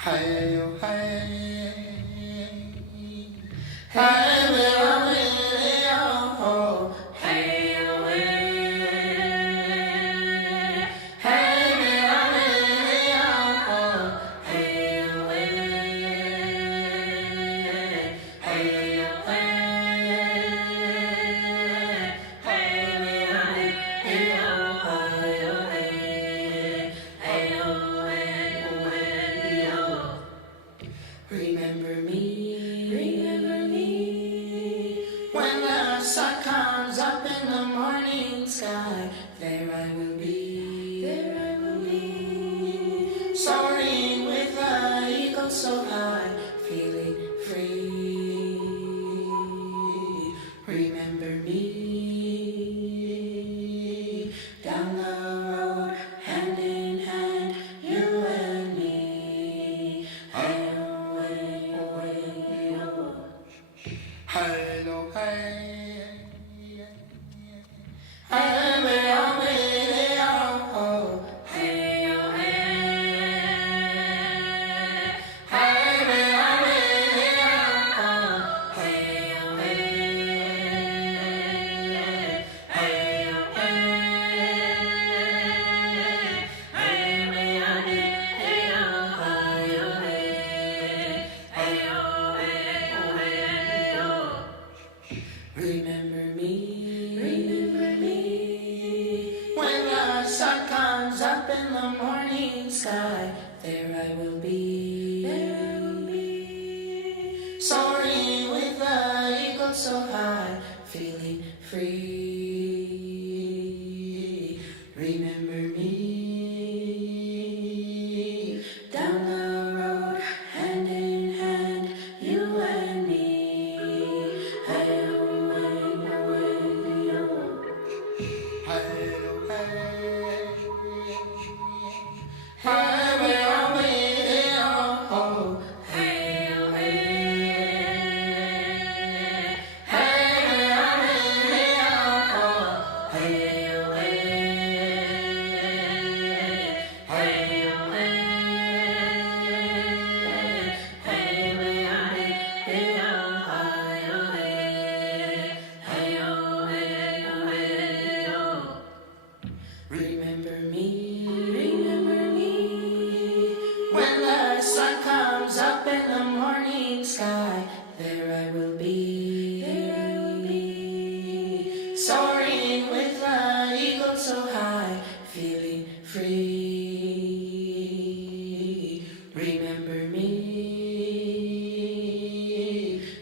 Hey, oh, hey, hey, oh, hey, oh, remember me, when the sun comes up in the morning sky, there I will be, soaring with the eagle so high, feeling free. Remember me, down the road, hand in hand, you and me. Hello, hey, remember me, when the sun comes up up in the morning sky, there I will be, soaring with the eagle so high, feeling free. Remember me down the road, hand in hand, you and me. Hey, oh, hey, oh, hey, oh. Hey, oh, hey, hey, oh, hey, oh, hey, remember me, when the sun comes up in the morning sky, there I will be, soaring with the eagle so high, feeling free. Remember me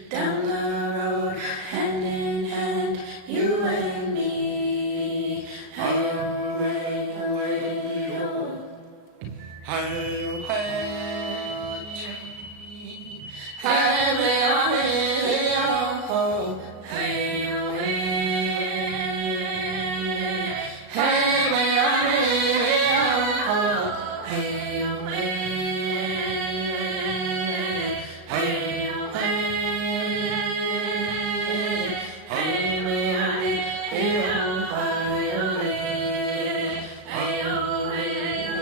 down the road, hand in hand, you and me. Hey, oh, hey, oh, hey, oh. Hey, oh, hey. Hey, oh, hey, oh. Hey, oh, hey.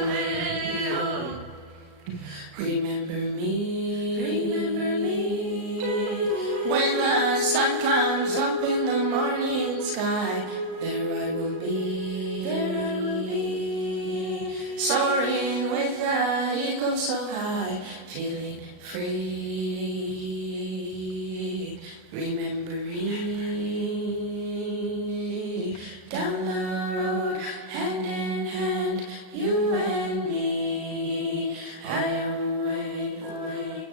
Hey, oh, remember me, when the sun comes up in the morning sky, there I will be, soaring with the eagle so high, feeling free. Remember me down the road, hand in hand, you and me. I away, away.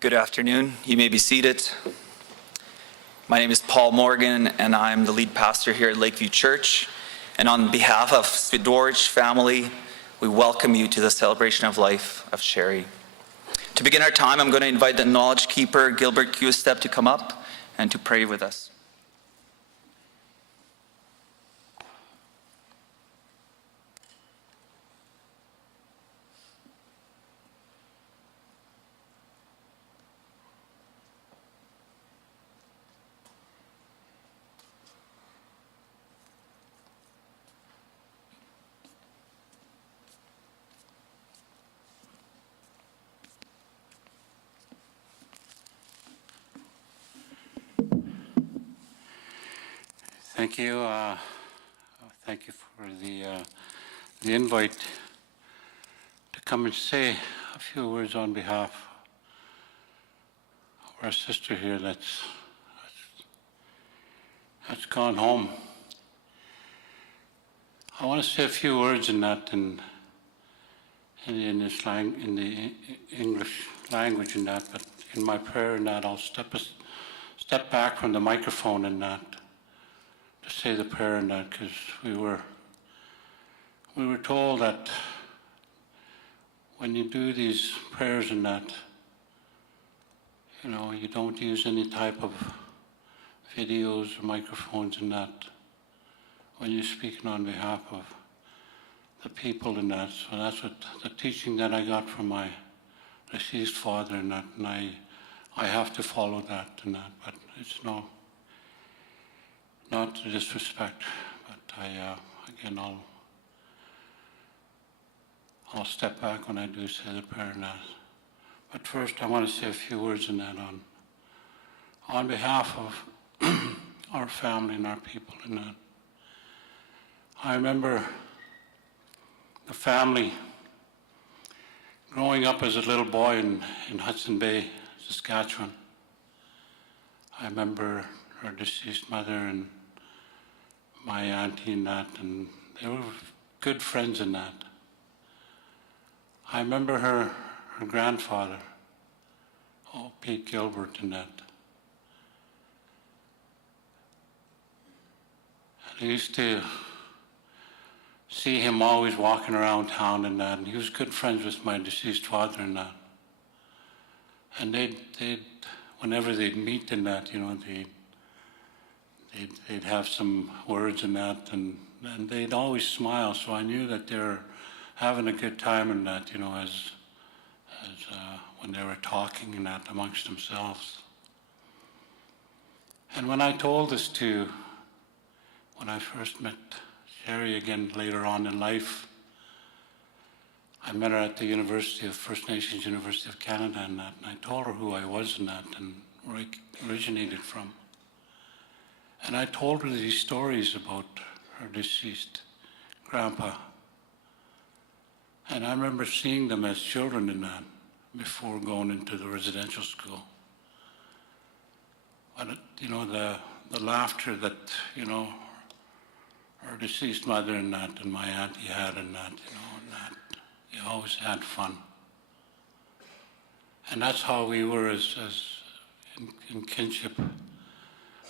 Good afternoon. You may be seated. My name is Paul Morgan, and I'm the lead pastor here at Lakeview Church. And on behalf of Swidrovich family, we welcome you to the celebration of life of Sherry. To begin our time, I'm going to invite the knowledge keeper, Gilbert Q-Step, to come up and to pray with us. Thank you. Thank you for the invite to come and say a few words on behalf of our sister here that's gone home. I want to say a few words in that in the English language in that, but in my prayer in that I'll step back from the microphone in that. To say the prayer in that, because we were told that when you do these prayers in that, you don't use any type of videos or microphones in that when you're speaking on behalf of the people in that. So that's what the teaching that I got from my deceased father in that, and I have to follow that in that, but it's not to disrespect, but I'll step back when I do say the prayer now. But first, I want to say a few words in that on behalf of our family and our people in that. I remember the family growing up as a little boy in Hudson Bay, Saskatchewan. I remember her deceased mother and my auntie and that, and they were good friends in that. I remember her grandfather, Pete Gilbert in that. And I used to see him always walking around town and that, and he was good friends with my deceased father and that. And whenever they'd meet in that, they'd have some words in that, and they'd always smile. So I knew that they were having a good time in that, as when they were talking in that amongst themselves. And when I told this when I first met Sherry again later on in life, I met her at the University of First Nations University of Canada and that, and I told her who I was in that and where I originated from. And I told her these stories about her deceased grandpa. And I remember seeing them as children in that before going into the residential school. But, the laughter that, her deceased mother and that and my auntie had in that, and that, they always had fun. And that's how we were as in kinship,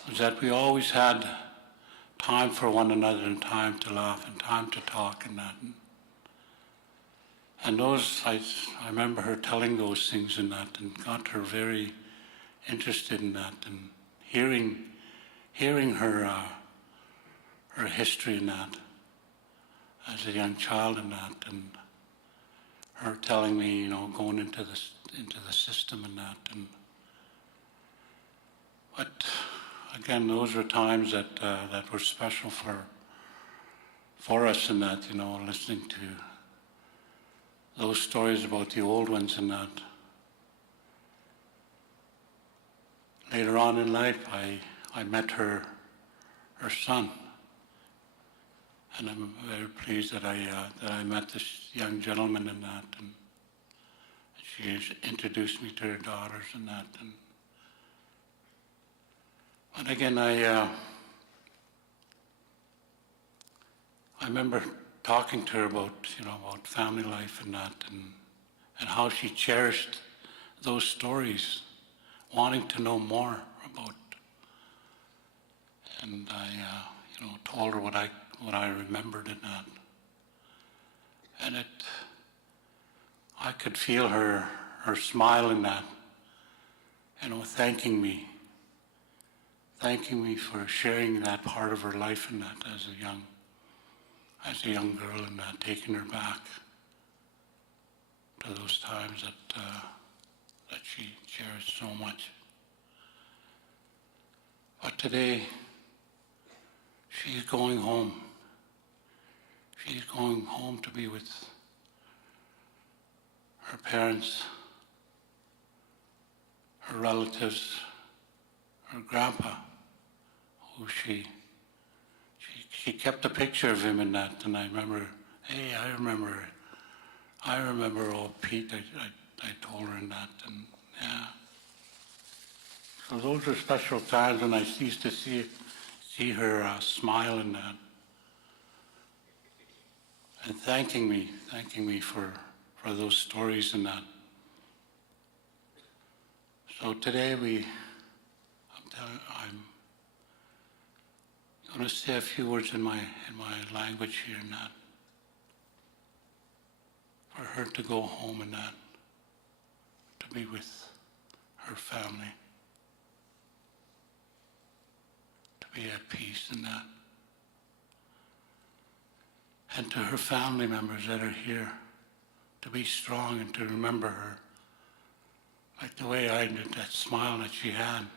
was that we always had time for one another and time to laugh and time to talk and that. And I remember her telling those things in that and got her very interested in that and hearing her history in that as a young child in that, and her telling me, going into the system and that. But again, those were times that were special for us in that, listening to those stories about the old ones and that. Later on in life, I met her son, and I'm very pleased that I met this young gentleman in that, and she introduced me to her daughters and that. But again, I remember talking to her about family life and that, and how she cherished those stories wanting to know more about. And I, told her what I remembered in that. And I could feel her smile in that, thanking me for sharing that part of her life in that as a young girl, and taking her back to those times that she cherished so much. But today, she's going home. She's going home to be with her parents, her relatives, her grandpa, who she kept a picture of him in that, and I remember, hey, I remember old Pete, I told her in that, and yeah. So those are special times when I used to see her smile in that, and thanking me for those stories and that. So today I'm going to say a few words in my language here and that, for her to go home and that, to be with her family, to be at peace in that. And to her family members that are here, to be strong and to remember her, like the way I did, that smile that she had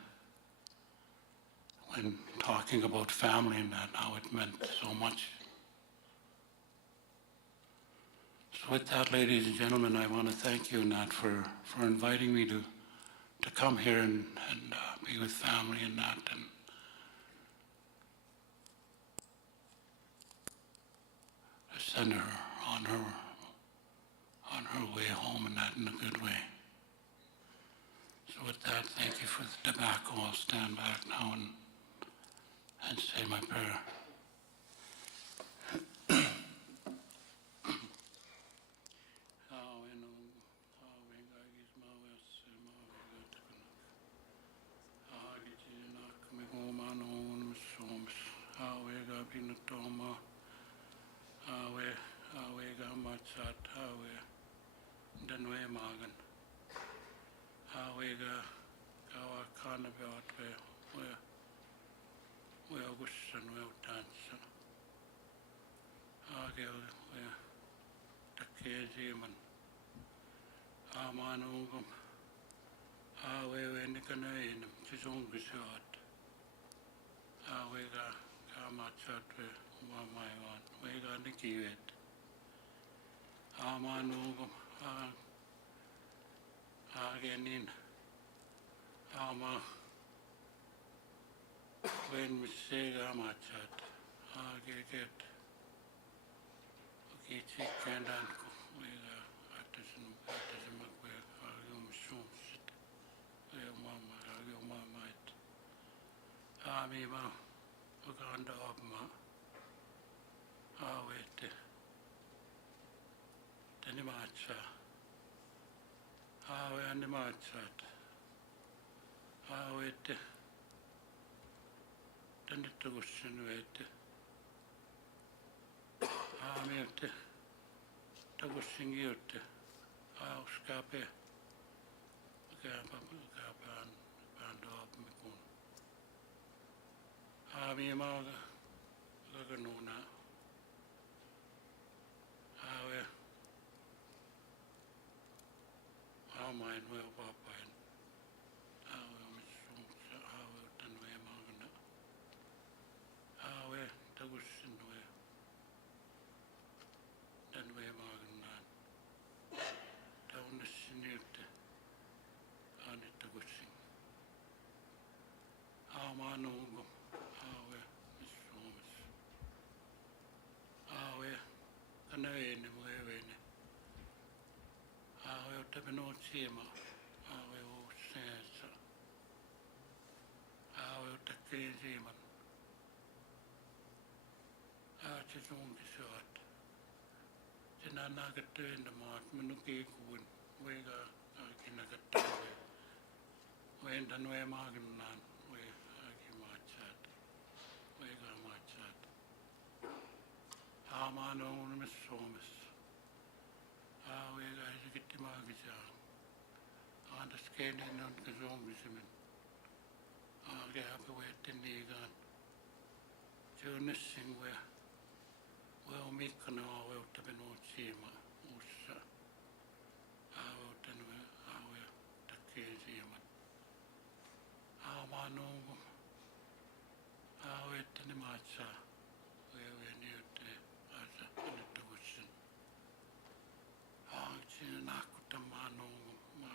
when talking about family and that, how it meant so much. So with that, ladies and gentlemen, I want to thank you, Nat, for inviting me to come here and be with family and that, and to send her on her way home and that in a good way. So with that, thank you for the tobacco. I'll stand back now and say my prayer. Agenin ama when misega machat ageget kichi kendan ko wega artisan makwe agum shumsit we mama agum mamait ami ma uganda abma awete tani macha awe ande machat awete tani tugusin wete amete tugusin yute auskape kapan pandop mikun ami maga gaganuna awe amain we papain awe misum awe tanwe magana awe tagusin we tanwe magana taunasinirte ani tagusin amanugo awe misum awe kanaene mwewene awe utabino chima awe usensa awe utakenziman ache zungi shot jina nagatenda mat minuki kuwin wega akinagattawe Wendan we magnan, we agi machat, we ga machat. Amano unis somis. We ga zikiti magisa. Andas kene non kazomisimin. Agi happy we tinigan. Jonas sing we. Well, mikana we tabino chima. Usa. Awe tanwe awe takezi. Amano, awe tani macha, we niyute asa anitubusin. Chini nakutamano ma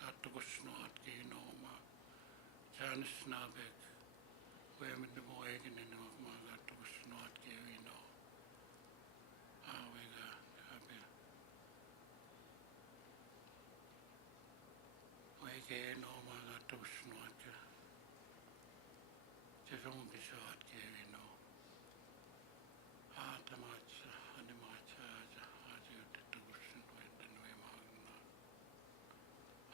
katukusno at kino ma chanis nabek, we minimo egin in ma katukusno at kino. Awe ga abe. We kino ma katukusno at kino. Jezong bisat kevino. Atamacha, animacha, aja tetugusin wendan we magna.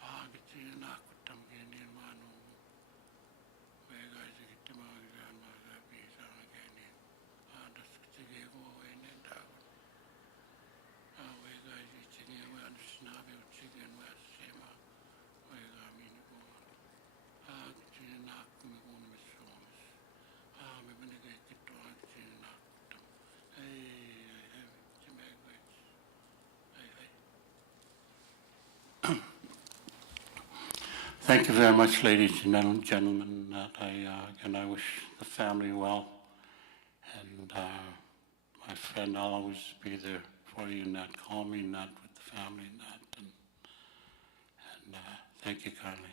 Agiti nakutam genin manu. We gaji gitti magyan maga bisa genin. Adas kiti go enen dagun. We gaji chini we anusnabe uchigen we asema. We gamin go. Agiti nakumi gun misomis. Me benegay kito ang sinaktam. Ay, chimegwech. Thank you very much, ladies and gentlemen. Again, I wish the family well. And my friend, I'll always be there for you, not call me, not with the family, not. And thank you kindly.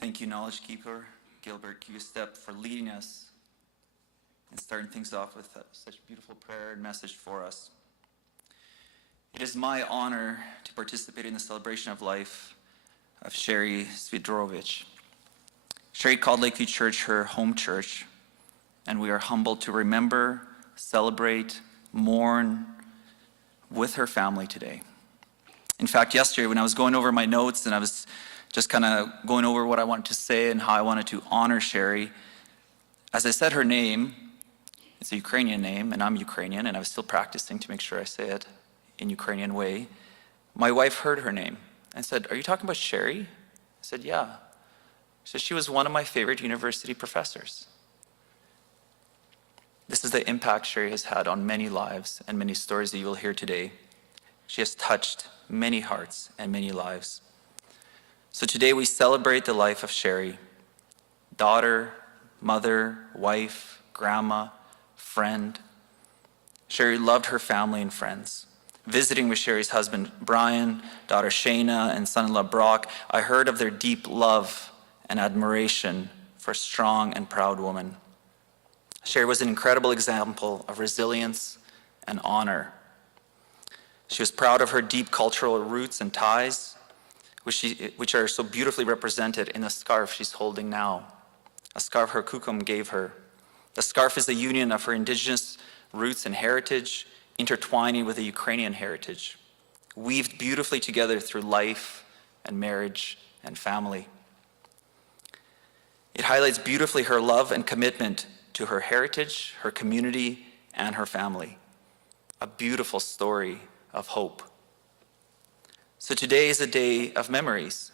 Thank you, Knowledge Keeper Gilbert Q-Step, for leading us and starting things off with such beautiful prayer and message for us. It is my honor to participate in the celebration of life of Cheryl Swidrovich. Cheryl called Lakeview Church her home church, and we are humbled to remember, celebrate, mourn with her family today. In fact, yesterday when I was going over my notes and I was just kind of going over what I wanted to say and how I wanted to honor Cheryl, as I said her name, it's a Ukrainian name, and I'm Ukrainian, and I was still practicing to make sure I say it in Ukrainian way. My wife heard her name and said, "Are you talking about Cheryl?" I said, "Yeah." She said, "She was one of my favorite university professors." This is the impact Cheryl has had on many lives and many stories that you will hear today. She has touched many hearts and many lives. So today we celebrate the life of Cheryl, daughter, mother, wife, grandma, friend. Cheryl loved her family and friends. Visiting with Cheryl's husband, Brian, daughter Shayna, and son-in-law Brock, I heard of their deep love and admiration for a strong and proud woman. Cheryl was an incredible example of resilience and honor. She was proud of her deep cultural roots and ties, which are so beautifully represented in the scarf she's holding now, a scarf her kukum gave her. The scarf is the union of her indigenous roots and heritage, intertwining with the Ukrainian heritage, weaved beautifully together through life and marriage and family. It highlights beautifully her love and commitment to her heritage, her community, and her family. A beautiful story of hope. So today is a day of memories.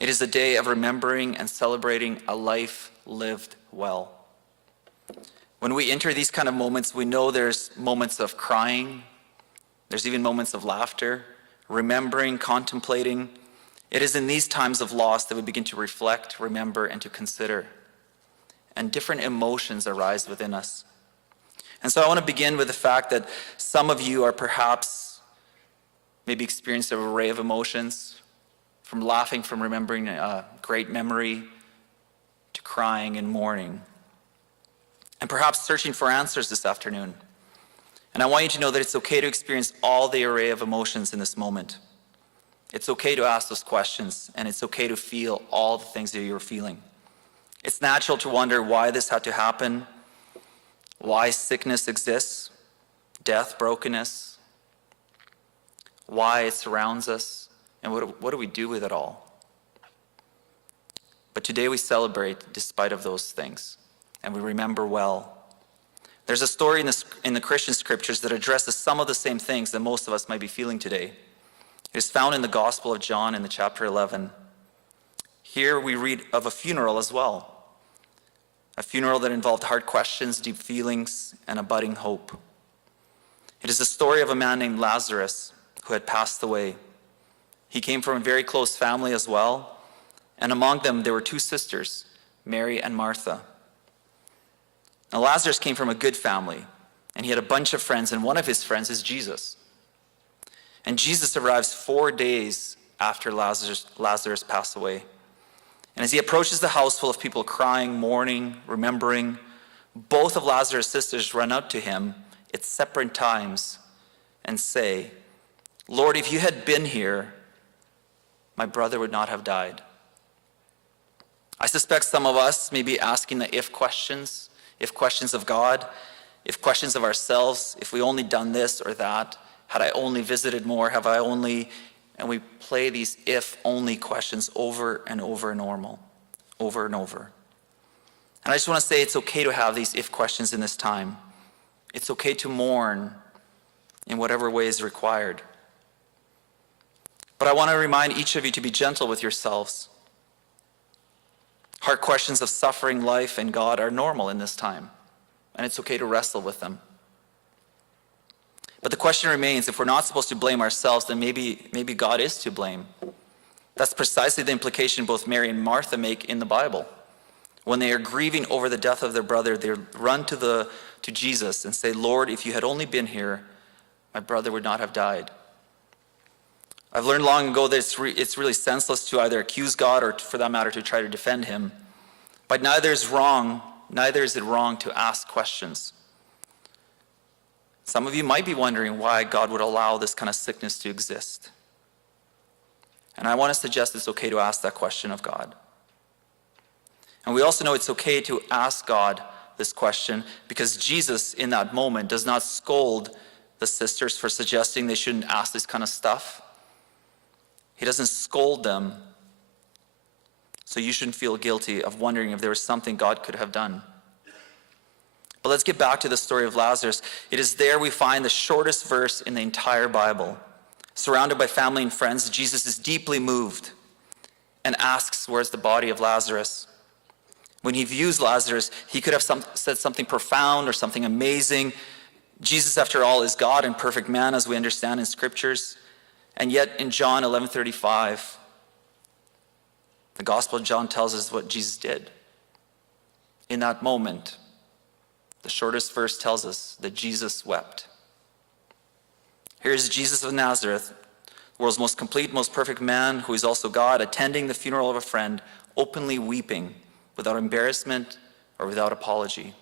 It is a day of remembering and celebrating a life lived well. When we enter these kind of moments, we know there's moments of crying, there's even moments of laughter, remembering, contemplating. It is in these times of loss that we begin to reflect, remember, and to consider. And different emotions arise within us. And so I want to begin with the fact that some of you are perhaps maybe experienced an array of emotions, from laughing, from remembering a great memory, to crying and mourning, and perhaps searching for answers this afternoon. And I want you to know that it's okay to experience all the array of emotions in this moment. It's okay to ask those questions, and it's okay to feel all the things that you're feeling. It's natural to wonder why this had to happen, why sickness exists, death, brokenness, why it surrounds us, and what do we do with it all? But today we celebrate despite of those things, and we remember well. There's a story in the Christian scriptures that addresses some of the same things that most of us might be feeling today. It is found in the Gospel of John in the chapter 11. Here we read of a funeral as well. A funeral that involved hard questions, deep feelings, and a budding hope. It is the story of a man named Lazarus who had passed away. He came from a very close family as well, and among them there were two sisters, Mary and Martha. Now Lazarus came from a good family, and he had a bunch of friends, and one of his friends is Jesus. And Jesus arrives 4 days after Lazarus passed away. And as he approaches the house full of people crying, mourning, remembering, both of Lazarus' sisters run out to him at separate times and say, "Lord, if you had been here, my brother would not have died." I suspect some of us may be asking the if questions of God, if questions of ourselves, if we only done this or that, had I only visited more, have I only, and we play these if-only questions over and over and over and over. And I just want to say it's okay to have these if questions in this time. It's okay to mourn in whatever way is required. But I want to remind each of you to be gentle with yourselves. Hard questions of suffering, life, and God are normal in this time, and it's okay to wrestle with them. But the question remains, if we're not supposed to blame ourselves, then maybe God is to blame. That's precisely the implication both Mary and Martha make in the Bible. When they are grieving over the death of their brother, they run to Jesus and say, "Lord, if you had only been here, my brother would not have died." I've learned long ago that it's really senseless to either accuse God or, for that matter, to try to defend him. But neither is it wrong to ask questions. Some of you might be wondering why God would allow this kind of sickness to exist. And I want to suggest it's okay to ask that question of God. And we also know it's okay to ask God this question because Jesus, in that moment, does not scold the sisters for suggesting they shouldn't ask this kind of stuff. He doesn't scold them, so you shouldn't feel guilty of wondering if there was something God could have done. But let's get back to the story of Lazarus. It is there we find the shortest verse in the entire Bible. Surrounded by family and friends, Jesus is deeply moved and asks, "Where's the body of Lazarus?" When he views Lazarus, he could have said something profound or something amazing. Jesus, after all, is God and perfect man, as we understand in scriptures. And yet in John 11:35, the Gospel of John tells us what Jesus did. In that moment, the shortest verse tells us that Jesus wept. Here's Jesus of Nazareth, the world's most complete, most perfect man, who is also God, attending the funeral of a friend, openly weeping, without embarrassment or without apology.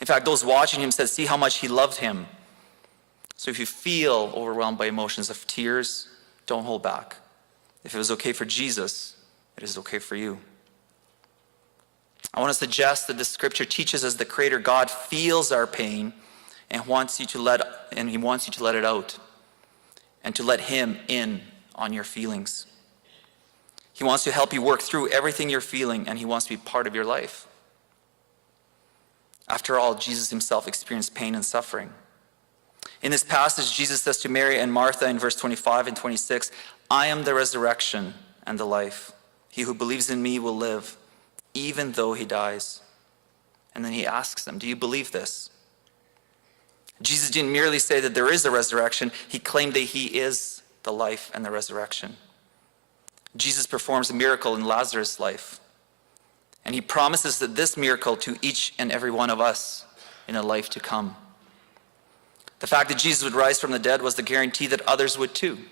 In fact, those watching him said, "See how much he loved him." So if you feel overwhelmed by emotions of tears, don't hold back. If it was okay for Jesus, it is okay for you. I want to suggest that the scripture teaches us the Creator God feels our pain and he wants you to let it out and to let him in on your feelings. He wants to help you work through everything you're feeling, and he wants to be part of your life. After all, Jesus himself experienced pain and suffering. In this passage, Jesus says to Mary and Martha in verse 25 and 26, "I am the resurrection and the life. He who believes in me will live, even though he dies." And then he asks them, "Do you believe this?" Jesus didn't merely say that there is a resurrection, he claimed that he is the life and the resurrection. Jesus performs a miracle in Lazarus' life, and he promises that this miracle to each and every one of us in a life to come. The fact that Jesus would rise from the dead was the guarantee that others would too.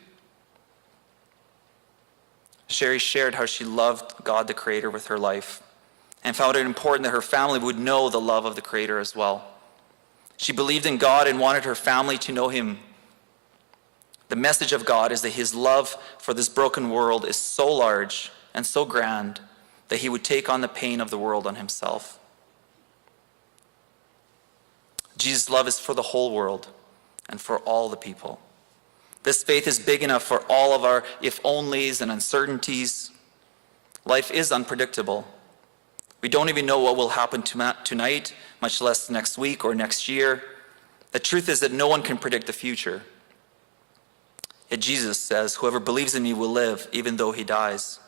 Sherry shared how she loved God the Creator with her life and found it important that her family would know the love of the Creator as well. She believed in God and wanted her family to know him. The message of God is that his love for this broken world is so large and so grand that he would take on the pain of the world on himself. Jesus' love is for the whole world and for all the people. This faith is big enough for all of our if-onlys and uncertainties. Life is unpredictable. We don't even know what will happen tonight, much less next week or next year. The truth is that no one can predict the future. Yet Jesus says, "Whoever believes in me will live, even though he dies."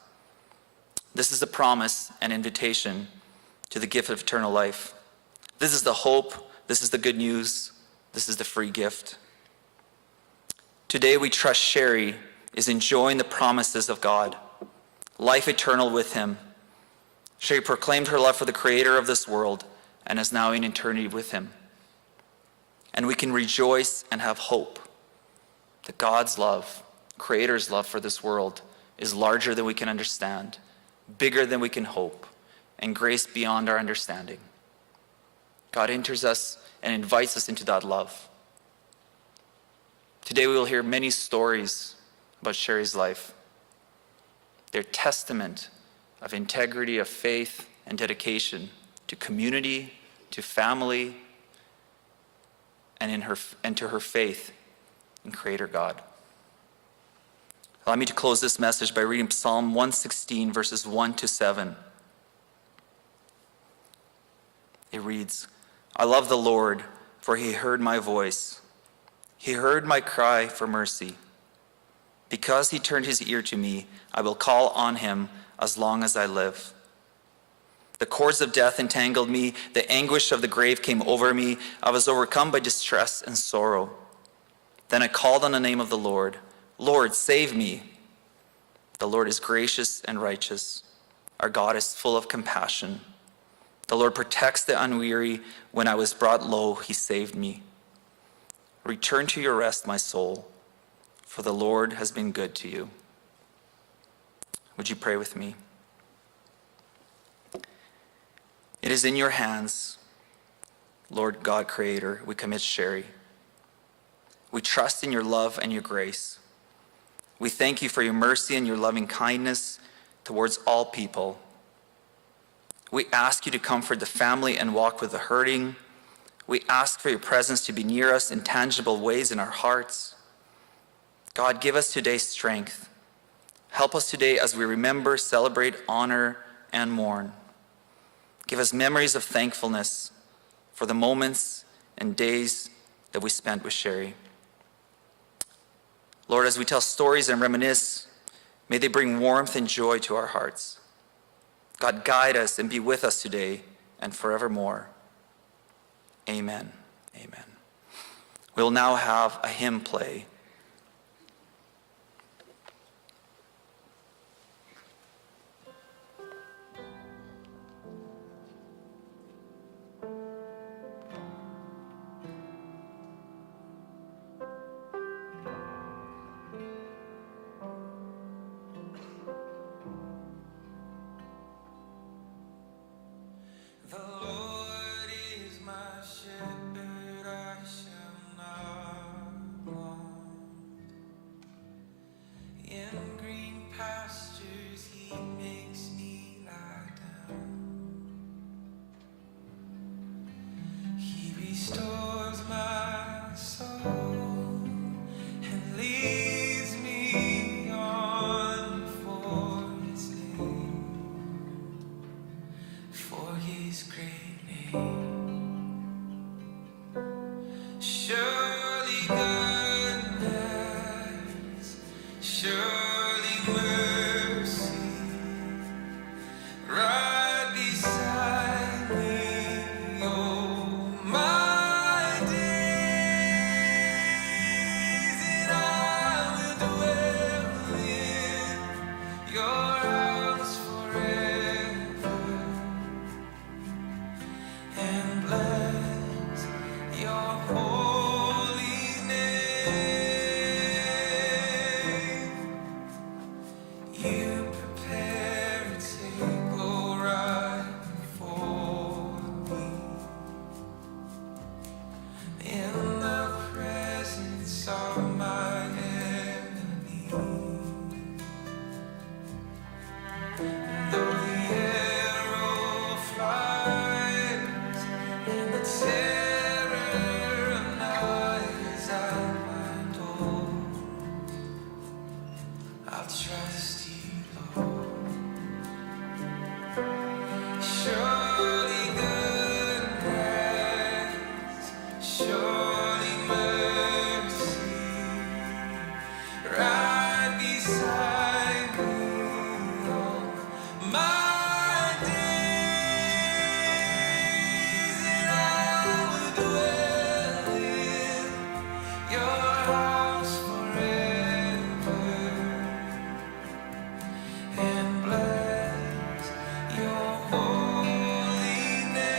This is the promise and invitation to the gift of eternal life. This is the hope. This is the good news. This is the free gift. Today we trust Sherry is enjoying the promises of God, life eternal with him. Sherry proclaimed her love for the creator of this world and is now in eternity with him. And we can rejoice and have hope that God's love, creator's love for this world, is larger than we can understand, bigger than we can hope, and grace beyond our understanding. God enters us and invites us into that love. Today we will hear many stories about Sherry's life. They're testament of integrity, of faith, and dedication to community, to family, and to her faith in Creator God. Allow me to close this message by reading Psalm 116, verses 1 to 7. It reads, "I love the Lord, for he heard my voice. He heard my cry for mercy. Because he turned his ear to me, I will call on him as long as I live. The cords of death entangled me. The anguish of the grave came over me. I was overcome by distress and sorrow. Then I called on the name of the Lord. Lord, save me. The Lord is gracious and righteous. Our God is full of compassion. The Lord protects the unweary. When I was brought low, he saved me. Return to your rest, my soul, for the Lord has been good to you." Would you pray with me? It is in your hands, Lord God Creator, we commit Sherry. We trust in your love and your grace. We thank you for your mercy and your loving kindness towards all people. We ask you to comfort the family and walk with the hurting. We ask for your presence to be near us in tangible ways in our hearts. God, give us today strength. Help us today as we remember, celebrate, honor, and mourn. Give us memories of thankfulness for the moments and days that we spent with Sherry. Lord, as we tell stories and reminisce, may they bring warmth and joy to our hearts. God, guide us and be with us today and forevermore. Amen. Amen. We'll now have a hymn play. The Lord is my shepherd, I shall not want. trust you, Lord. Surely goodness, surely mercy, right beside me all my days, and I will dwell in your house forever and bless your holy name.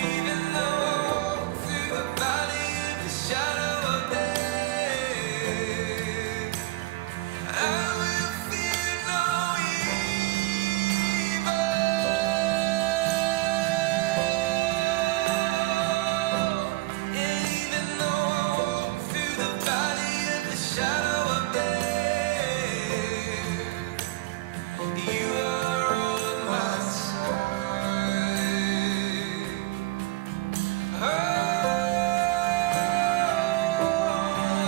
Even though I walk through the valley of the shadow of death, I will fear no evil. And even though I walk through the valley of the shadow of death, you are on my side. Oh,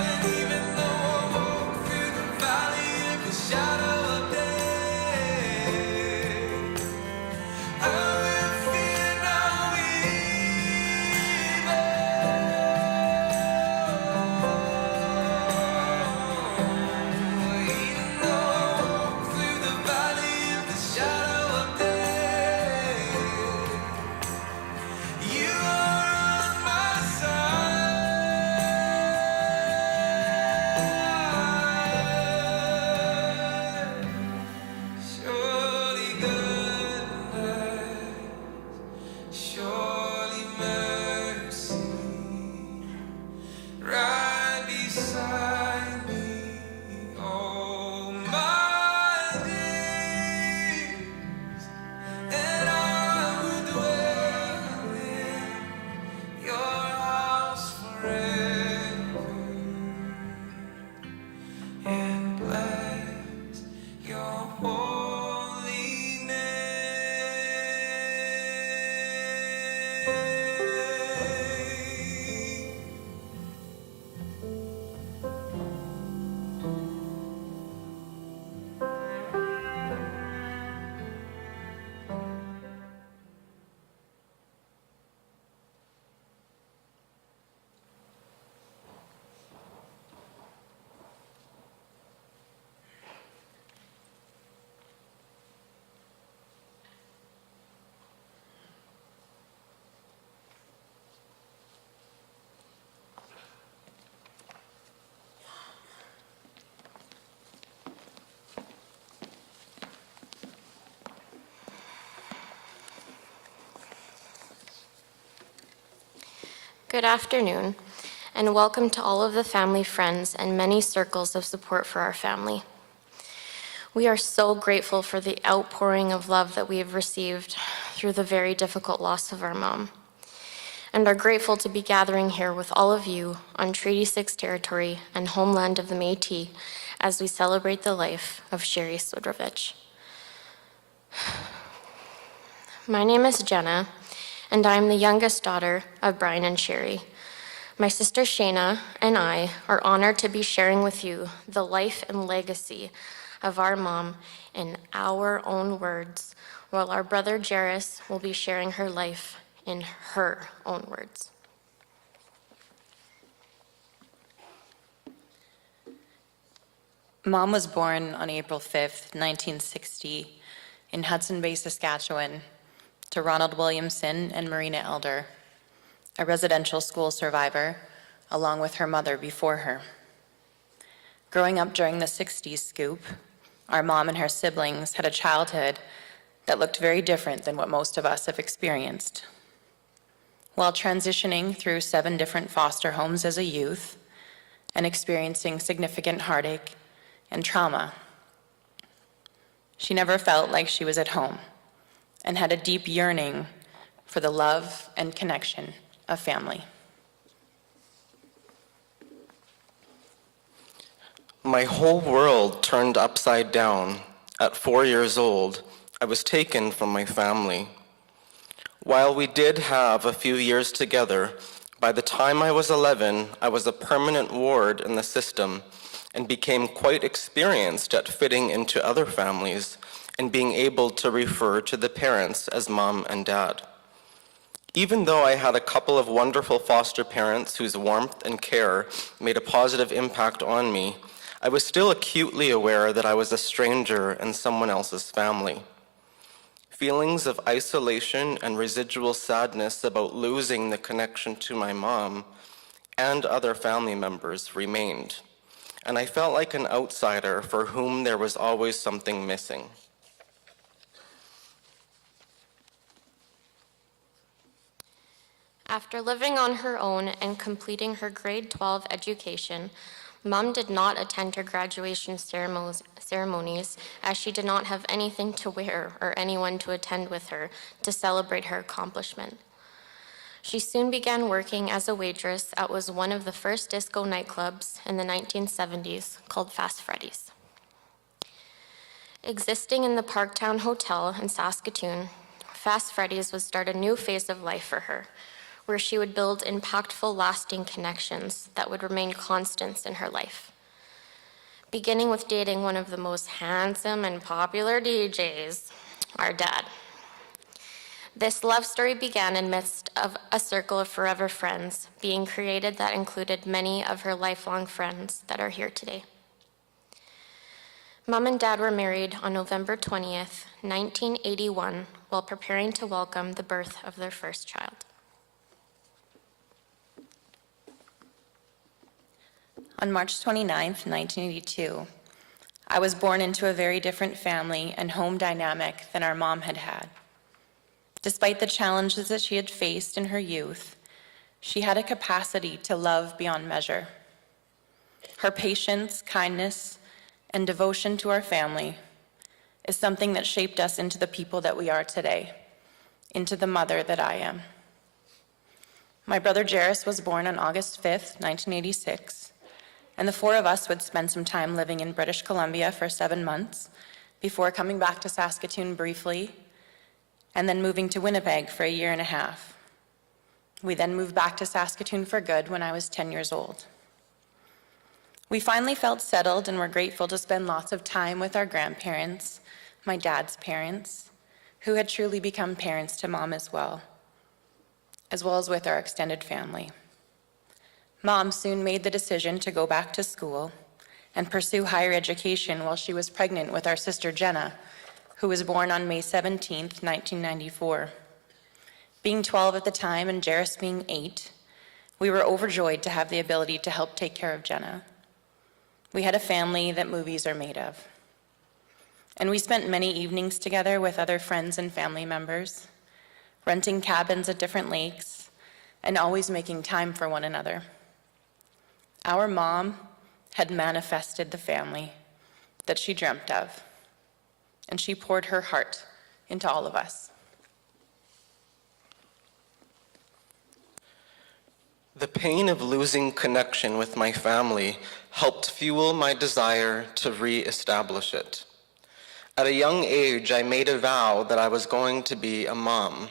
and even though I walk through the valley of the shadow of death, I will fear no evil. Even though I walk through the valley of the shadow of death, you are on my side. Surely goodness, surely mercy, right beside me all my days, and I will dwell in your house forever and bless your holy name. Good afternoon, and welcome to all of the family, friends, and many circles of support for our family. We are so grateful for the outpouring of love that we have received through the very difficult loss of our mom, and are grateful to be gathering here with all of you on Treaty 6 territory and homeland of the Métis as we celebrate the life of Cheryl Swidrovich. My name is Jenna, and I am the youngest daughter of Brian and Sherry. My sister Shayna and I are honored to be sharing with you the life and legacy of our mom in our own words, while our brother Jairus will be sharing her life in her own words. Mom was born on April 5th, 1960, in Hudson Bay, Saskatchewan, to Ronald Williamson and Marina Elder, a residential school survivor, along with her mother before her. Growing up during the 60s scoop, our mom and her siblings had a childhood that looked very different than what most of us have experienced. While transitioning through 7 different foster homes as a youth and experiencing significant heartache and trauma, she never felt like she was at home and had a deep yearning for the love and connection of family. My whole world turned upside down. At 4 years old, I was taken from my family. While we did have a few years together, By the time I was 11, I was a permanent ward in the system and became quite experienced at fitting into other families and being able to refer to the parents as mom and dad. Even though I had a couple of wonderful foster parents whose warmth and care made a positive impact on me, I was still acutely aware that I was a stranger in someone else's family. Feelings of isolation and residual sadness about losing the connection to my mom and other family members remained, and I felt like an outsider for whom there was always something missing. After living on her own and completing her grade 12 education, Mom did not attend her graduation ceremonies as she did not have anything to wear or anyone to attend with her to celebrate her accomplishment. She soon began working as a waitress at one of the first disco nightclubs in the 1970s called Fast Freddy's. Existing in the Parktown Hotel in Saskatoon, Fast Freddy's would start a new phase of life for her, where she would build impactful, lasting connections that would remain constants in her life. Beginning with dating one of the most handsome and popular DJs, our dad. This love story began in midst of a circle of forever friends being created that included many of her lifelong friends that are here today. Mom and Dad were married on November 20th, 1981, while preparing to welcome the birth of their first child. On March 29, 1982, I was born into a very different family and home dynamic than our mom had had. Despite the challenges that she had faced in her youth, she had a capacity to love beyond measure. Her patience, kindness, and devotion to our family is something that shaped us into the people that we are today, into the mother that I am. My brother Jairus was born on August 5th, 1986, and the four of us would spend some time living in British Columbia for 7 months before coming back to Saskatoon briefly and then moving to Winnipeg for 1.5 years. We then moved back to Saskatoon for good when I was 10 years old. We finally felt settled and were grateful to spend lots of time with our grandparents, my dad's parents, who had truly become parents to Mom as well as with our extended family. Mom soon made the decision to go back to school and pursue higher education while she was pregnant with our sister Jenna, who was born on May 17th, 1994. Being 12 at the time and Jairus being 8, we were overjoyed to have the ability to help take care of Jenna. We had a family that movies are made of. And we spent many evenings together with other friends and family members, renting cabins at different lakes, and always making time for one another. Our mom had manifested the family that she dreamt of, and she poured her heart into all of us. The pain of losing connection with my family helped fuel my desire to re-establish it. At a young age, I made a vow that I was going to be a mom,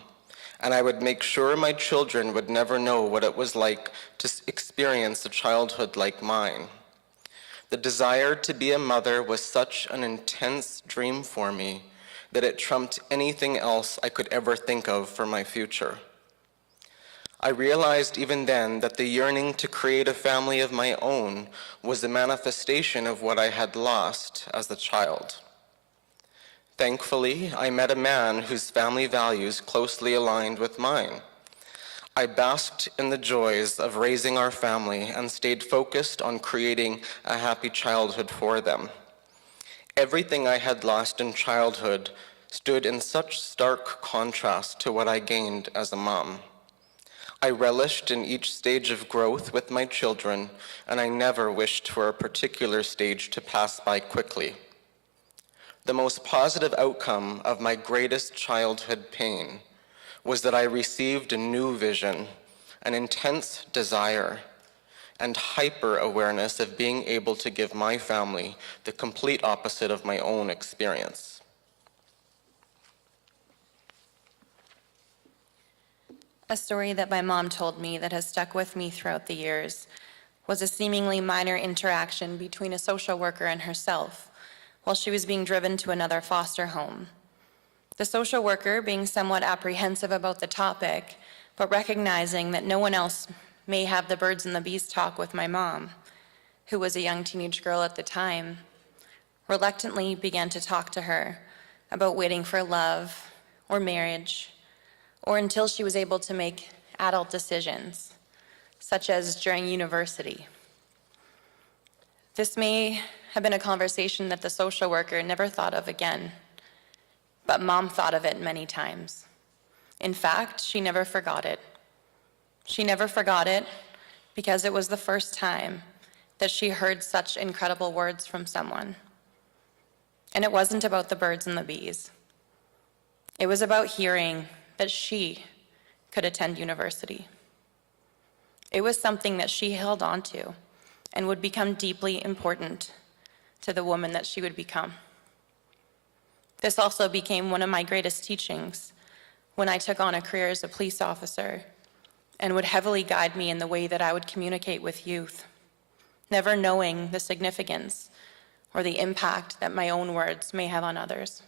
and I would make sure my children would never know what it was like to experience a childhood like mine. The desire to be a mother was such an intense dream for me that it trumped anything else I could ever think of for my future. I realized even then that the yearning to create a family of my own was a manifestation of what I had lost as a child. Thankfully, I met a man whose family values closely aligned with mine. I basked in the joys of raising our family and stayed focused on creating a happy childhood for them. Everything I had lost in childhood stood in such stark contrast to what I gained as a mom. I relished in each stage of growth with my children, and I never wished for a particular stage to pass by quickly. The most positive outcome of my greatest childhood pain was that I received a new vision, an intense desire, and hyper-awareness of being able to give my family the complete opposite of my own experience. A story that my mom told me that has stuck with me throughout the years was a seemingly minor interaction between a social worker and herself while she was being driven to another foster home. The social worker, being somewhat apprehensive about the topic, but recognizing that no one else may have the birds and the bees talk with my mom, who was a young teenage girl at the time, reluctantly began to talk to her about waiting for love or marriage, or until she was able to make adult decisions, such as during university. This may have been a conversation that the social worker never thought of again, but Mom thought of it many times. In fact, she never forgot it. She never forgot it because it was the first time that she heard such incredible words from someone. And it wasn't about the birds and the bees. It was about hearing that she could attend university. It was something that she held on to and would become deeply important to the woman that she would become. This also became one of my greatest teachings when I took on a career as a police officer and would heavily guide me in the way that I would communicate with youth, never knowing the significance or the impact that my own words may have on others.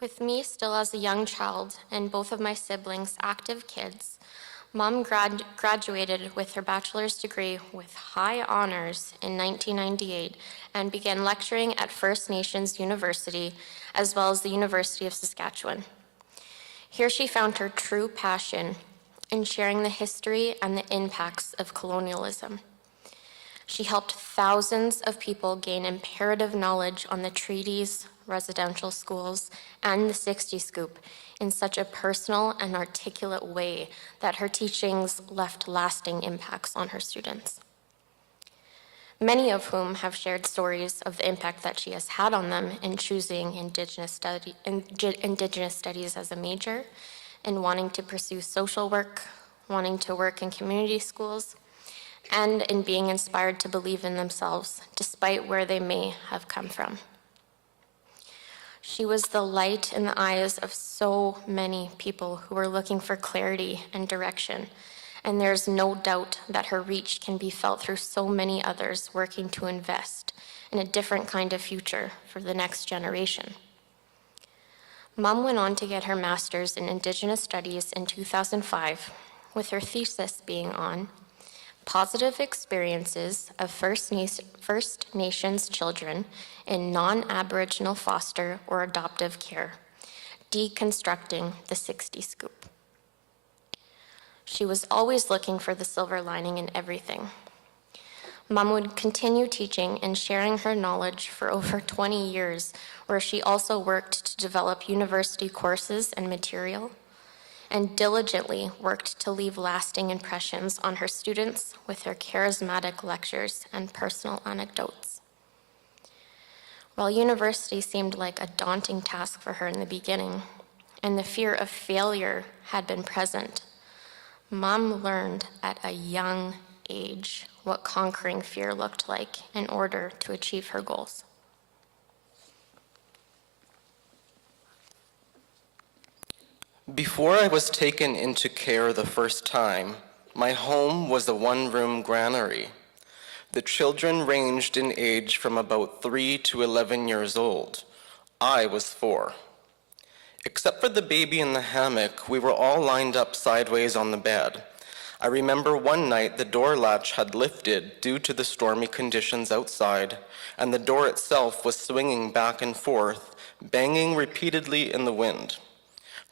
With me still as a young child and both of my siblings active kids, Mom graduated with her bachelor's degree with high honors in 1998 and began lecturing at First Nations University as well as the University of Saskatchewan. Here she found her true passion in sharing the history and the impacts of colonialism. She helped thousands of people gain imperative knowledge on the treaties, residential schools, and the 60 Scoop in such a personal and articulate way that her teachings left lasting impacts on her students. Many of whom have shared stories of the impact that she has had on them in choosing Indigenous studies as a major, and wanting to pursue social work, wanting to work in community schools, and in being inspired to believe in themselves despite where they may have come from. She was the light in the eyes of so many people who were looking for clarity and direction, and there's no doubt that her reach can be felt through so many others working to invest in a different kind of future for the next generation. Mom went on to get her master's in Indigenous Studies in 2005, with her thesis being on positive experiences of First Nations children in non-Aboriginal foster or adoptive care, deconstructing the 60 Scoop. She was always looking for the silver lining in everything. Mom would continue teaching and sharing her knowledge for over 20 years, where she also worked to develop university courses and material, and diligently worked to leave lasting impressions on her students with her charismatic lectures and personal anecdotes. While university seemed like a daunting task for her in the beginning, and the fear of failure had been present, Mom learned at a young age what conquering fear looked like in order to achieve her goals. Before I was taken into care the first time, my home was a one-room granary. The children ranged in age from about 3 to 11 years old. I was 4. Except for the baby in the hammock, we were all lined up sideways on the bed. I remember one night the door latch had lifted due to the stormy conditions outside, and the door itself was swinging back and forth, banging repeatedly in the wind.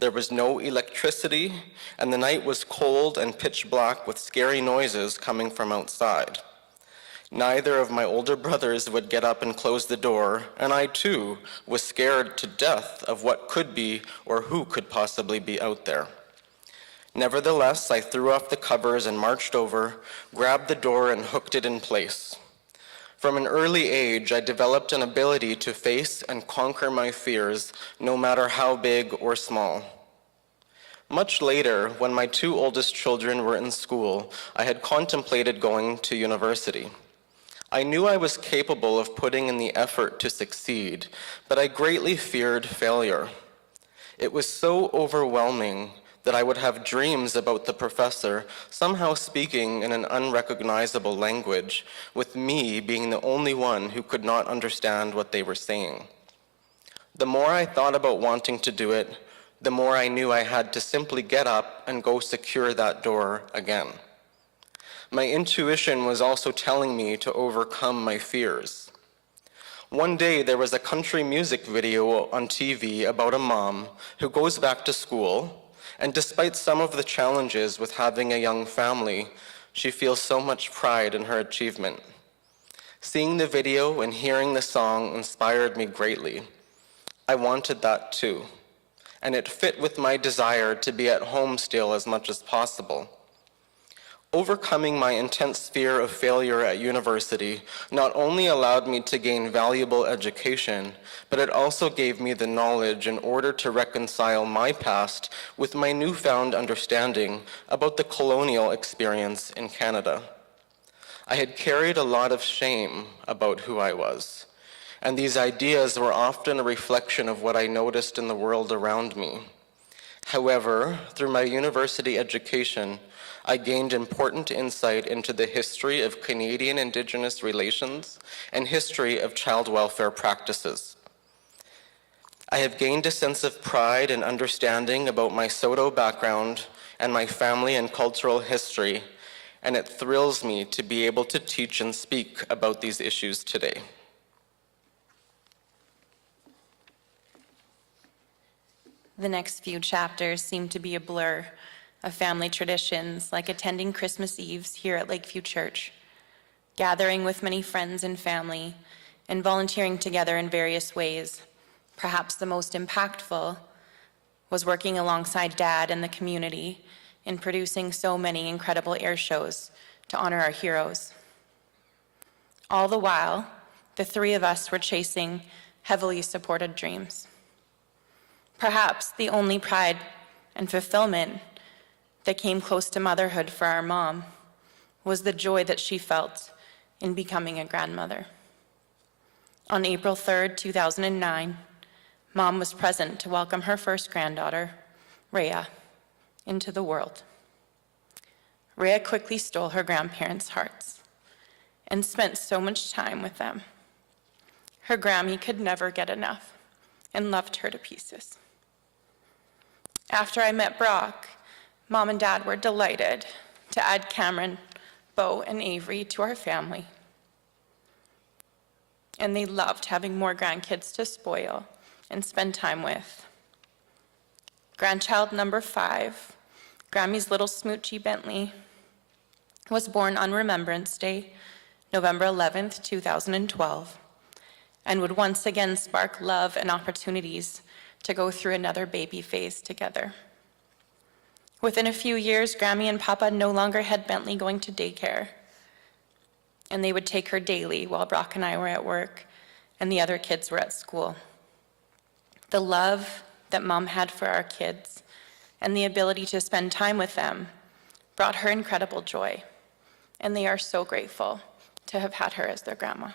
There was no electricity, and the night was cold and pitch black with scary noises coming from outside. Neither of my older brothers would get up and close the door, and I too was scared to death of what could be or who could possibly be out there. Nevertheless, I threw off the covers and marched over, grabbed the door and hooked it in place. From an early age, I developed an ability to face and conquer my fears, no matter how big or small. Much later, when my 2 oldest children were in school, I had contemplated going to university. I knew I was capable of putting in the effort to succeed, but I greatly feared failure. It was so overwhelming that I would have dreams about the professor somehow speaking in an unrecognizable language, with me being the only one who could not understand what they were saying. The more I thought about wanting to do it, the more I knew I had to simply get up and go secure that door again. My intuition was also telling me to overcome my fears. One day there was a country music video on TV about a mom who goes back to school, and despite some of the challenges with having a young family, she feels so much pride in her achievement. Seeing the video and hearing the song inspired me greatly. I wanted that too, and it fit with my desire to be at home still as much as possible. Overcoming my intense fear of failure at university not only allowed me to gain valuable education, but it also gave me the knowledge in order to reconcile my past with my newfound understanding about the colonial experience in Canada. I had carried a lot of shame about who I was, and these ideas were often a reflection of what I noticed in the world around me. However, through my university education, I gained important insight into the history of Canadian Indigenous relations and history of child welfare practices. I have gained a sense of pride and understanding about my Saulteaux background and my family and cultural history, and it thrills me to be able to teach and speak about these issues today. The next few chapters seem to be a blur of family traditions, like attending Christmas Eves here at Lakeview Church, gathering with many friends and family, and volunteering together in various ways. Perhaps the most impactful was working alongside Dad and the community in producing so many incredible air shows to honor our heroes. All the while, the three of us were chasing heavily supported dreams. Perhaps the only pride and fulfillment that came close to motherhood for our mom was the joy that she felt in becoming a grandmother. On April 3rd, 2009, Mom was present to welcome her first granddaughter, Rhea, into the world. Rhea quickly stole her grandparents' hearts and spent so much time with them. Her Grammy could never get enough and loved her to pieces. After I met Brock, Mom and Dad were delighted to add Cameron, Beau, and Avery to our family. And they loved having more grandkids to spoil and spend time with. Grandchild number 5, Grammy's little smoochie Bentley, was born on Remembrance Day, November 11th, 2012, and would once again spark love and opportunities to go through another baby phase together. Within a few years, Grammy and Papa no longer had Bentley going to daycare, and they would take her daily while Brock and I were at work and the other kids were at school. The love that Mom had for our kids and the ability to spend time with them brought her incredible joy, and they are so grateful to have had her as their grandma.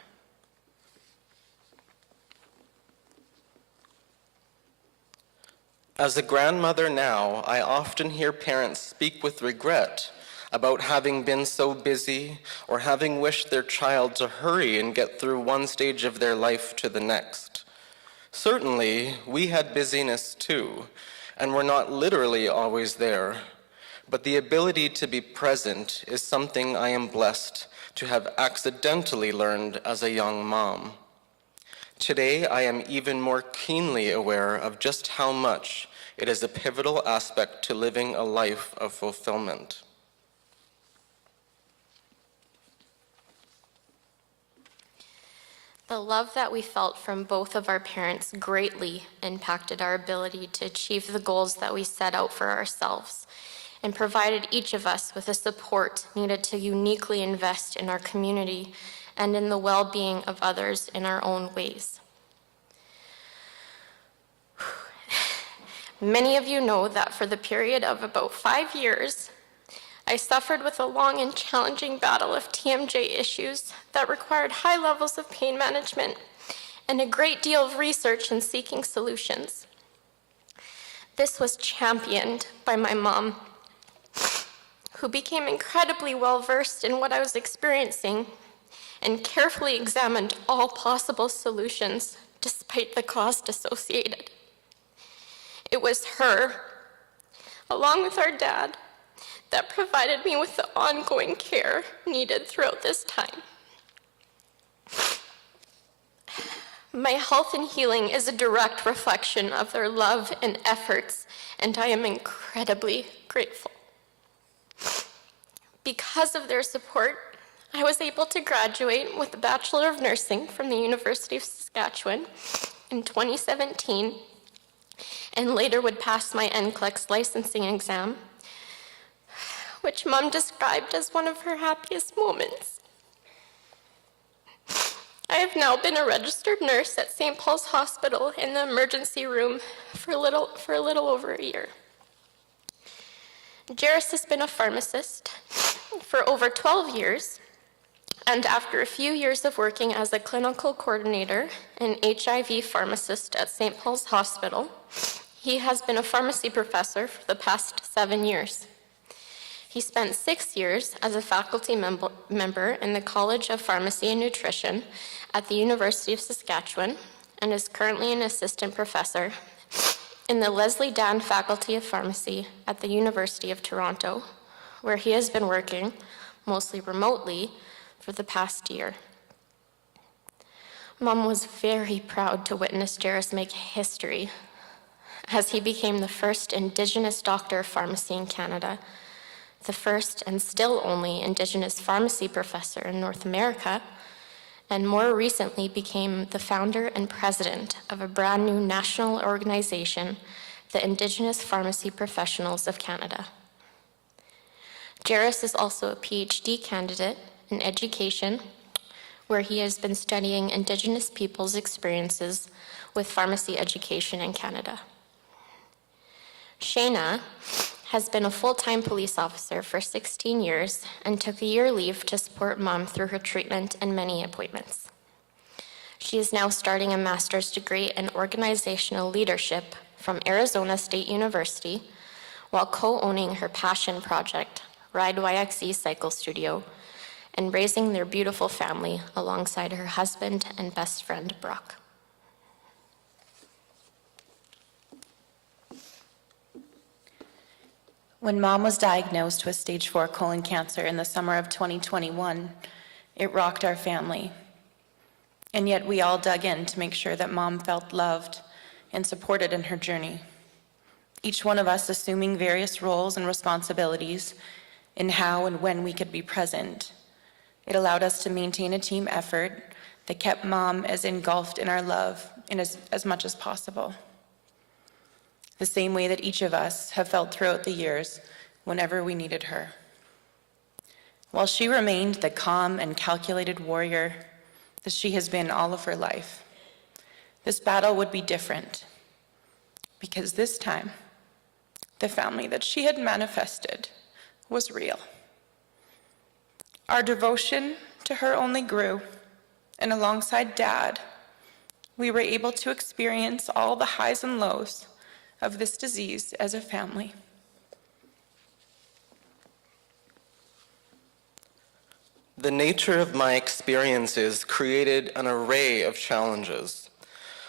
As a grandmother now, I often hear parents speak with regret about having been so busy or having wished their child to hurry and get through one stage of their life to the next. Certainly, we had busyness too, and we're not literally always there, but the ability to be present is something I am blessed to have accidentally learned as a young mom. Today, I am even more keenly aware of just how much it is a pivotal aspect to living a life of fulfillment. The love that we felt from both of our parents greatly impacted our ability to achieve the goals that we set out for ourselves, and provided each of us with the support needed to uniquely invest in our community and in the well-being of others in our own ways. Many of you know that for the period of about 5 years, I suffered with a long and challenging battle of TMJ issues that required high levels of pain management and a great deal of research in seeking solutions. This was championed by my mom, who became incredibly well-versed in what I was experiencing and carefully examined all possible solutions despite the cost associated. It was her, along with our dad, that provided me with the ongoing care needed throughout this time. My health and healing is a direct reflection of their love and efforts, and I am incredibly grateful. Because of their support, I was able to graduate with a Bachelor of Nursing from the University of Saskatchewan in 2017, and later would pass my NCLEX licensing exam, which Mom described as one of her happiest moments. I have now been a registered nurse at St. Paul's Hospital in the emergency room for a little over a year. Jairus has been a pharmacist for over 12 years, and after a few years of working as a clinical coordinator and HIV pharmacist at St. Paul's Hospital, he has been a pharmacy professor for the past 7 years. He spent 6 years as a faculty member in the College of Pharmacy and Nutrition at the University of Saskatchewan and is currently an assistant professor in the Leslie Dan Faculty of Pharmacy at the University of Toronto, where he has been working, mostly remotely, for the past year. Mom was very proud to witness Jairus make history, as he became the first Indigenous doctor of pharmacy in Canada, the first and still only Indigenous pharmacy professor in North America, and more recently became the founder and president of a brand new national organization, the Indigenous Pharmacy Professionals of Canada. Jairus is also a PhD candidate in education, where he has been studying Indigenous peoples' experiences with pharmacy education in Canada. Shayna has been a full-time police officer for 16 years and took a year leave to support Mom through her treatment and many appointments. She is now starting a master's degree in organizational leadership from Arizona State University while co-owning her passion project, Ride YXE Cycle Studio, and raising their beautiful family alongside her husband and best friend, Brock. When Mom was diagnosed with stage 4 colon cancer in the summer of 2021, it rocked our family. And yet we all dug in to make sure that Mom felt loved and supported in her journey. Each one of us assuming various roles and responsibilities in how and when we could be present. It allowed us to maintain a team effort that kept Mom as engulfed in our love in as much as possible. The same way that each of us have felt throughout the years whenever we needed her. While she remained the calm and calculated warrior that she has been all of her life, this battle would be different, because this time, the family that she had manifested was real. Our devotion to her only grew, and alongside Dad, we were able to experience all the highs and lows of this disease as a family. The nature of my experiences created an array of challenges.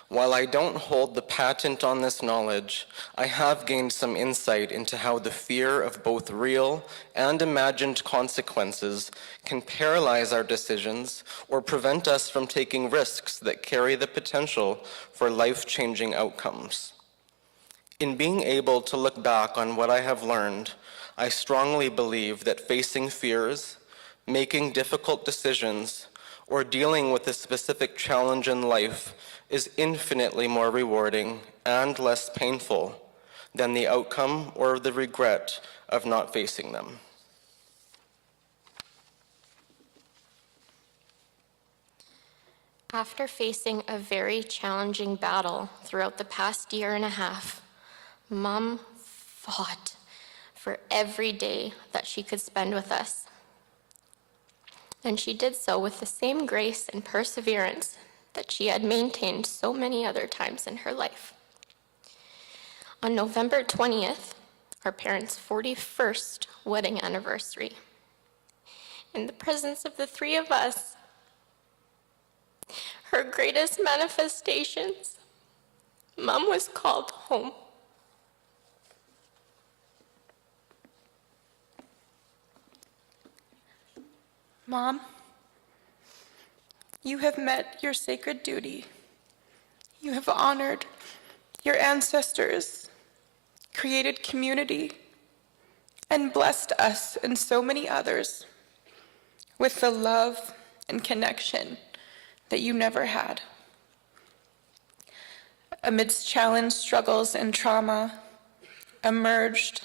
While I don't hold the patent on this knowledge, I have gained some insight into how the fear of both real and imagined consequences can paralyze our decisions or prevent us from taking risks that carry the potential for life-changing outcomes. In being able to look back on what I have learned, I strongly believe that facing fears, making difficult decisions, or dealing with a specific challenge in life is infinitely more rewarding and less painful than the outcome or the regret of not facing them. After facing a very challenging battle throughout the past year and a half, Mom fought for every day that she could spend with us. And she did so with the same grace and perseverance that she had maintained so many other times in her life. On November 20th, our parents' 41st wedding anniversary, in the presence of the three of us, her greatest manifestations, Mom was called home. Mom, you have met your sacred duty. You have honored your ancestors, created community, and blessed us and so many others with the love and connection that you never had. Amidst challenge, struggles, and trauma, emerged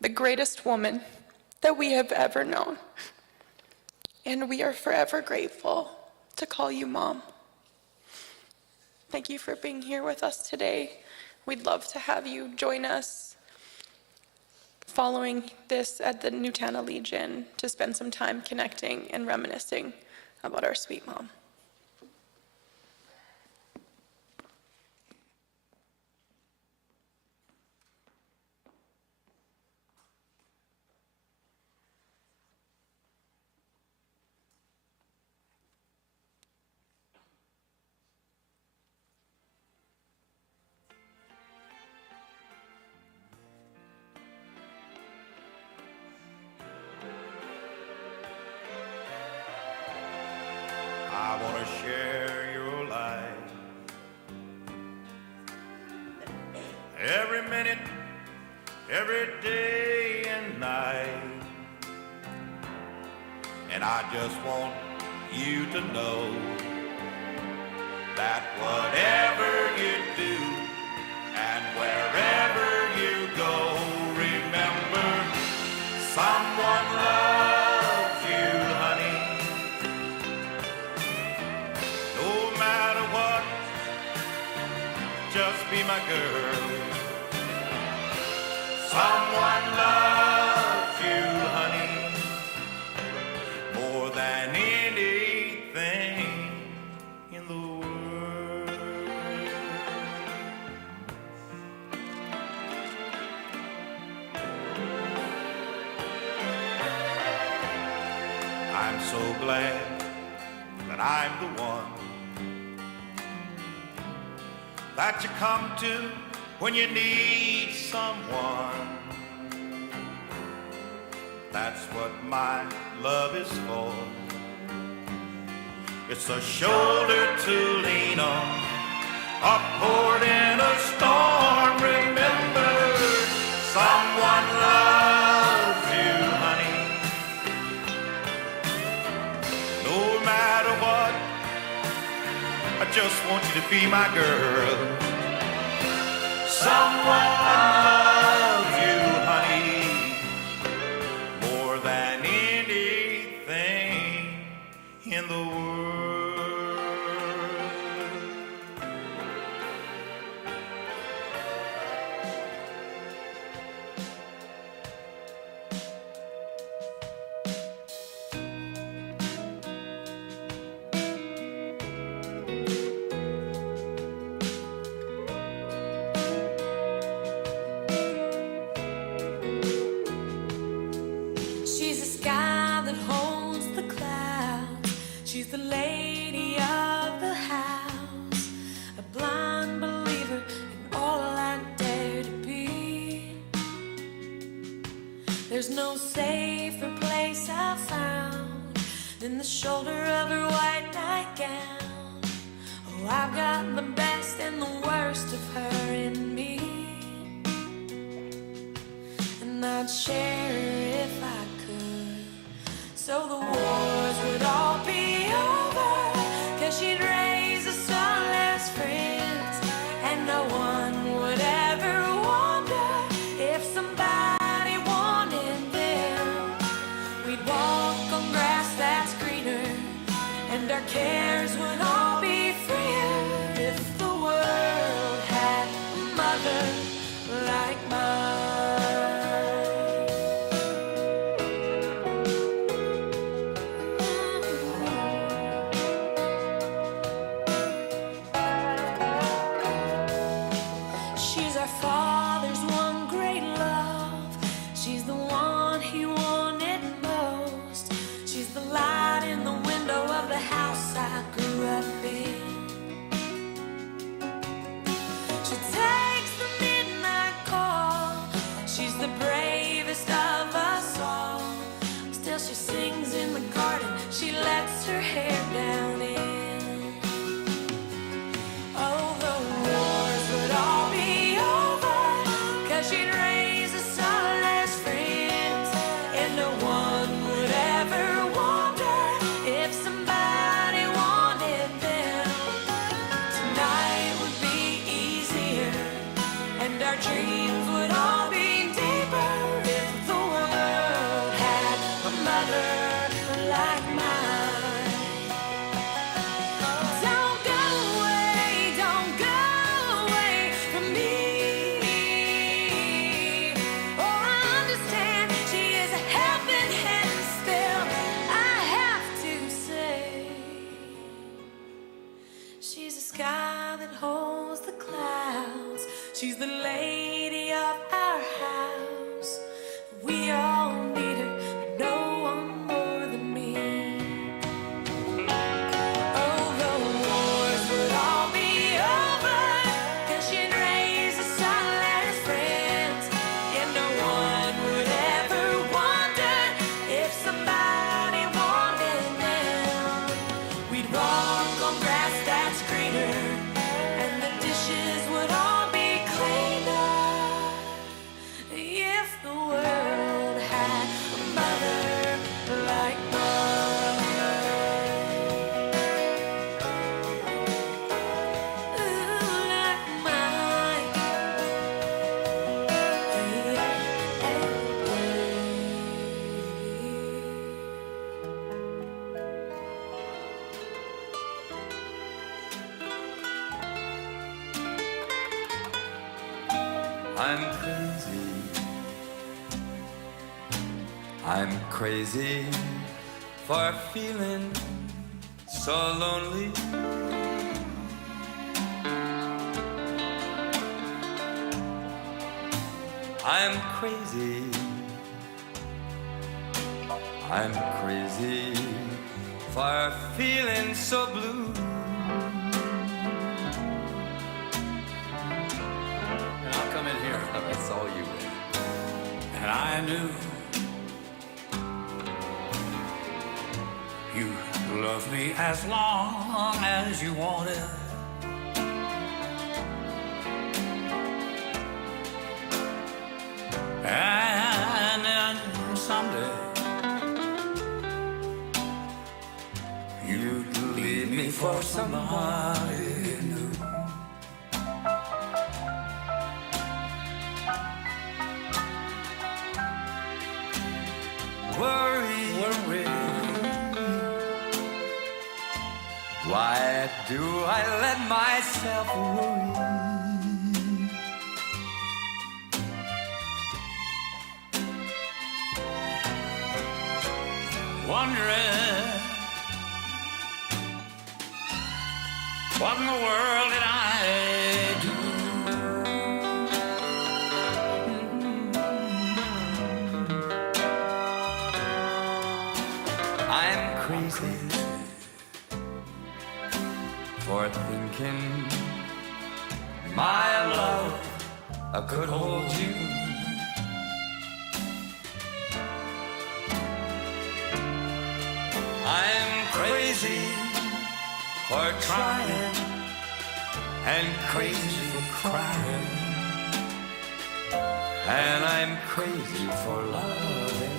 the greatest woman that we have ever known. And we are forever grateful to call you Mom. Thank you for being here with us today. We'd love to have you join us following this at the Newtown Legion to spend some time connecting and reminiscing about our sweet mom. I want to share your life. Every minute, every day and night. And I just want you to know that whatever you do and wherever you go, remember someone loves you, honey. No matter what, just be my girl. Someone loves you, honey, more than anything in the world. I'm so glad that I'm the one that you come to when you need someone. That's what my love is for. It's a shoulder to lean on, a port in a storm. Remember, someone loves you, honey. No matter what, I just want you to be my girl. Someone loves you, honey, more than anything in the world. She's the sky that holds the clouds. She's the lady of the house, a blind believer in all I dare to be. There's no safer place I've found than the shoulder of her white nightgown. Oh, I've got the best and the worst of her in me, and I'd share her if I could, so the wars would all be over, 'cause she'd raise a son as friends, and no one would ever wonder if somebody wanted them. We'd walk on grass that's greener, and our cares would all be freer, if the world had a mother like mine. mother like mine. Don't go away from me. Oh, I understand she is a helping hand still. I have to say, she's the sky that holds the clouds. She's the lady of our house. We all need her, but no one more than me. Oh, the wars would all be over, 'cause she'd raise us all as friends. And no one would ever wonder if somebody wanted them. We'd walk on grass that's greener, and the dishes would all be cleaner. If the world had a mother like mine. Ooh, like mine. I'm crazy. I'm crazy for feeling so lonely. I'm crazy. I'm crazy for feeling so blue. And I'll come in here. That's all you will. And I knew you loved me as long as you wanted. And then someday you'd leave me for somebody new. Worry. Why do I let myself worry? Wondering what in the world did I do? I'm crazy for thinking my love could hold you. I'm crazy for trying and crazy for crying, and I'm crazy for loving.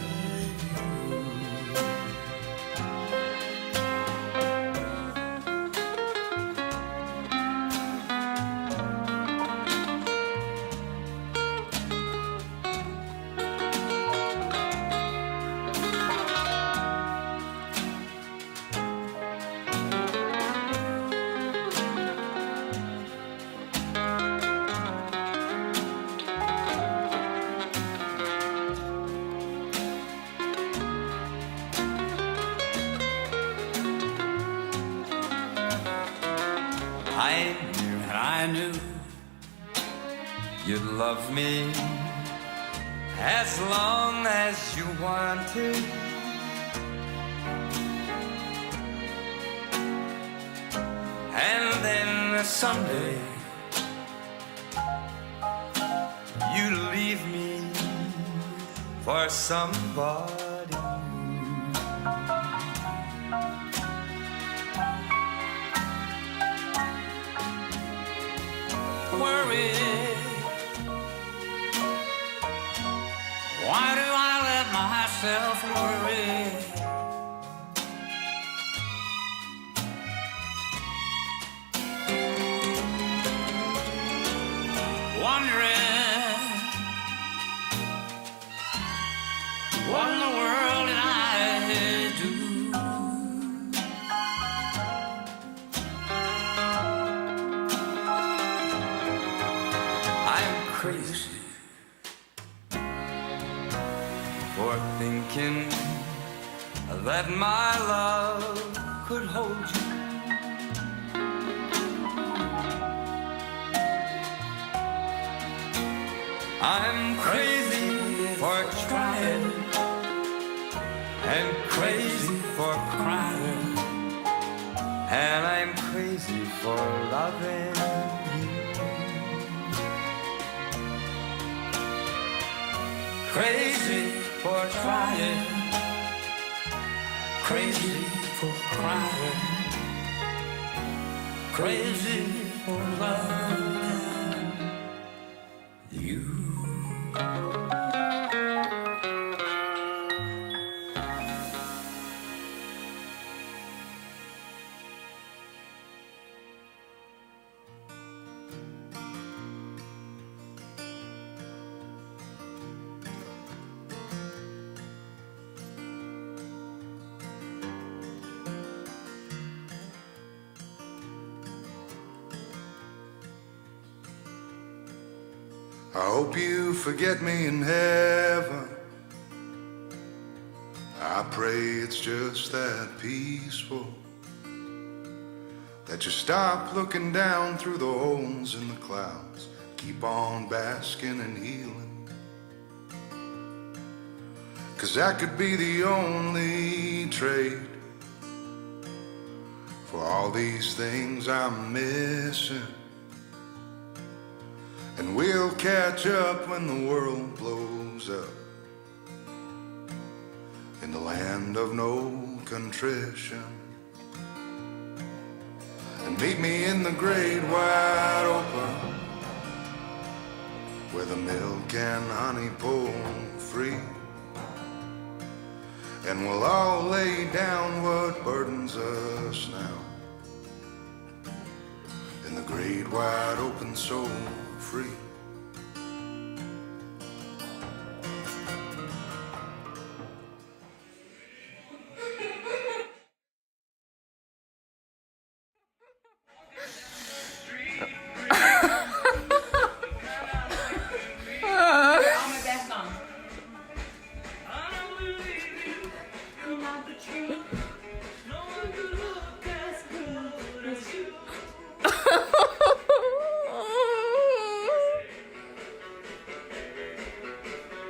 I knew you'd love me as long as you wanted. And then someday you leave me for somebody. worry. Why do I let myself worry? Wondering what in the world did I thinking that my love could hold you. I'm crazy for trying and crazy for crying, and I'm crazy for loving you. Crazy for trying, crazy for crying, crazy for loving you. I hope you forget me in heaven. I pray it's just that peaceful, that you stop looking down through the holes in the clouds, keep on basking and healing. 'Cause that could be the only trade for all these things I'm missing. And we'll catch up when the world blows up in the land of no contrition. And meet me in the great wide open, where the milk and honey pull free. And we'll all lay down what burdens us now, in the great wide open soul free.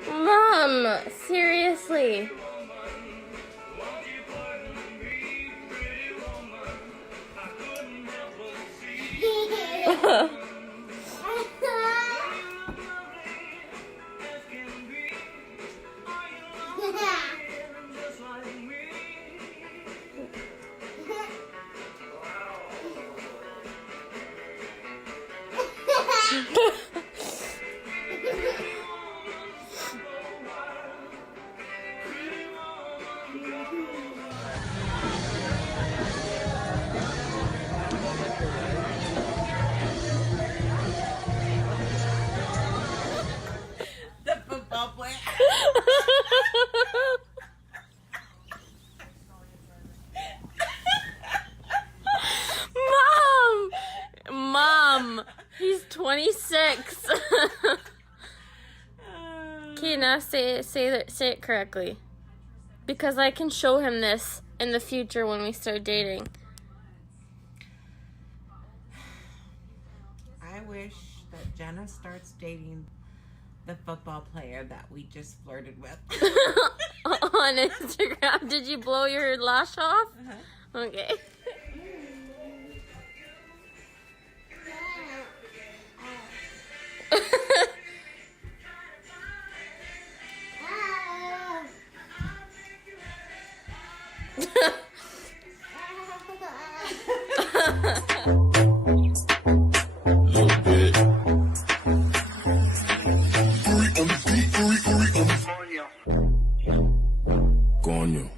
Mom, seriously. The football player. Mom, he's 26. Okay, now say it correctly, because I can show him this in the future when we start dating. I wish that Jenna starts dating the football player that we just flirted with. On Instagram. Did you blow your lash off? Uh-huh. Okay. Coño.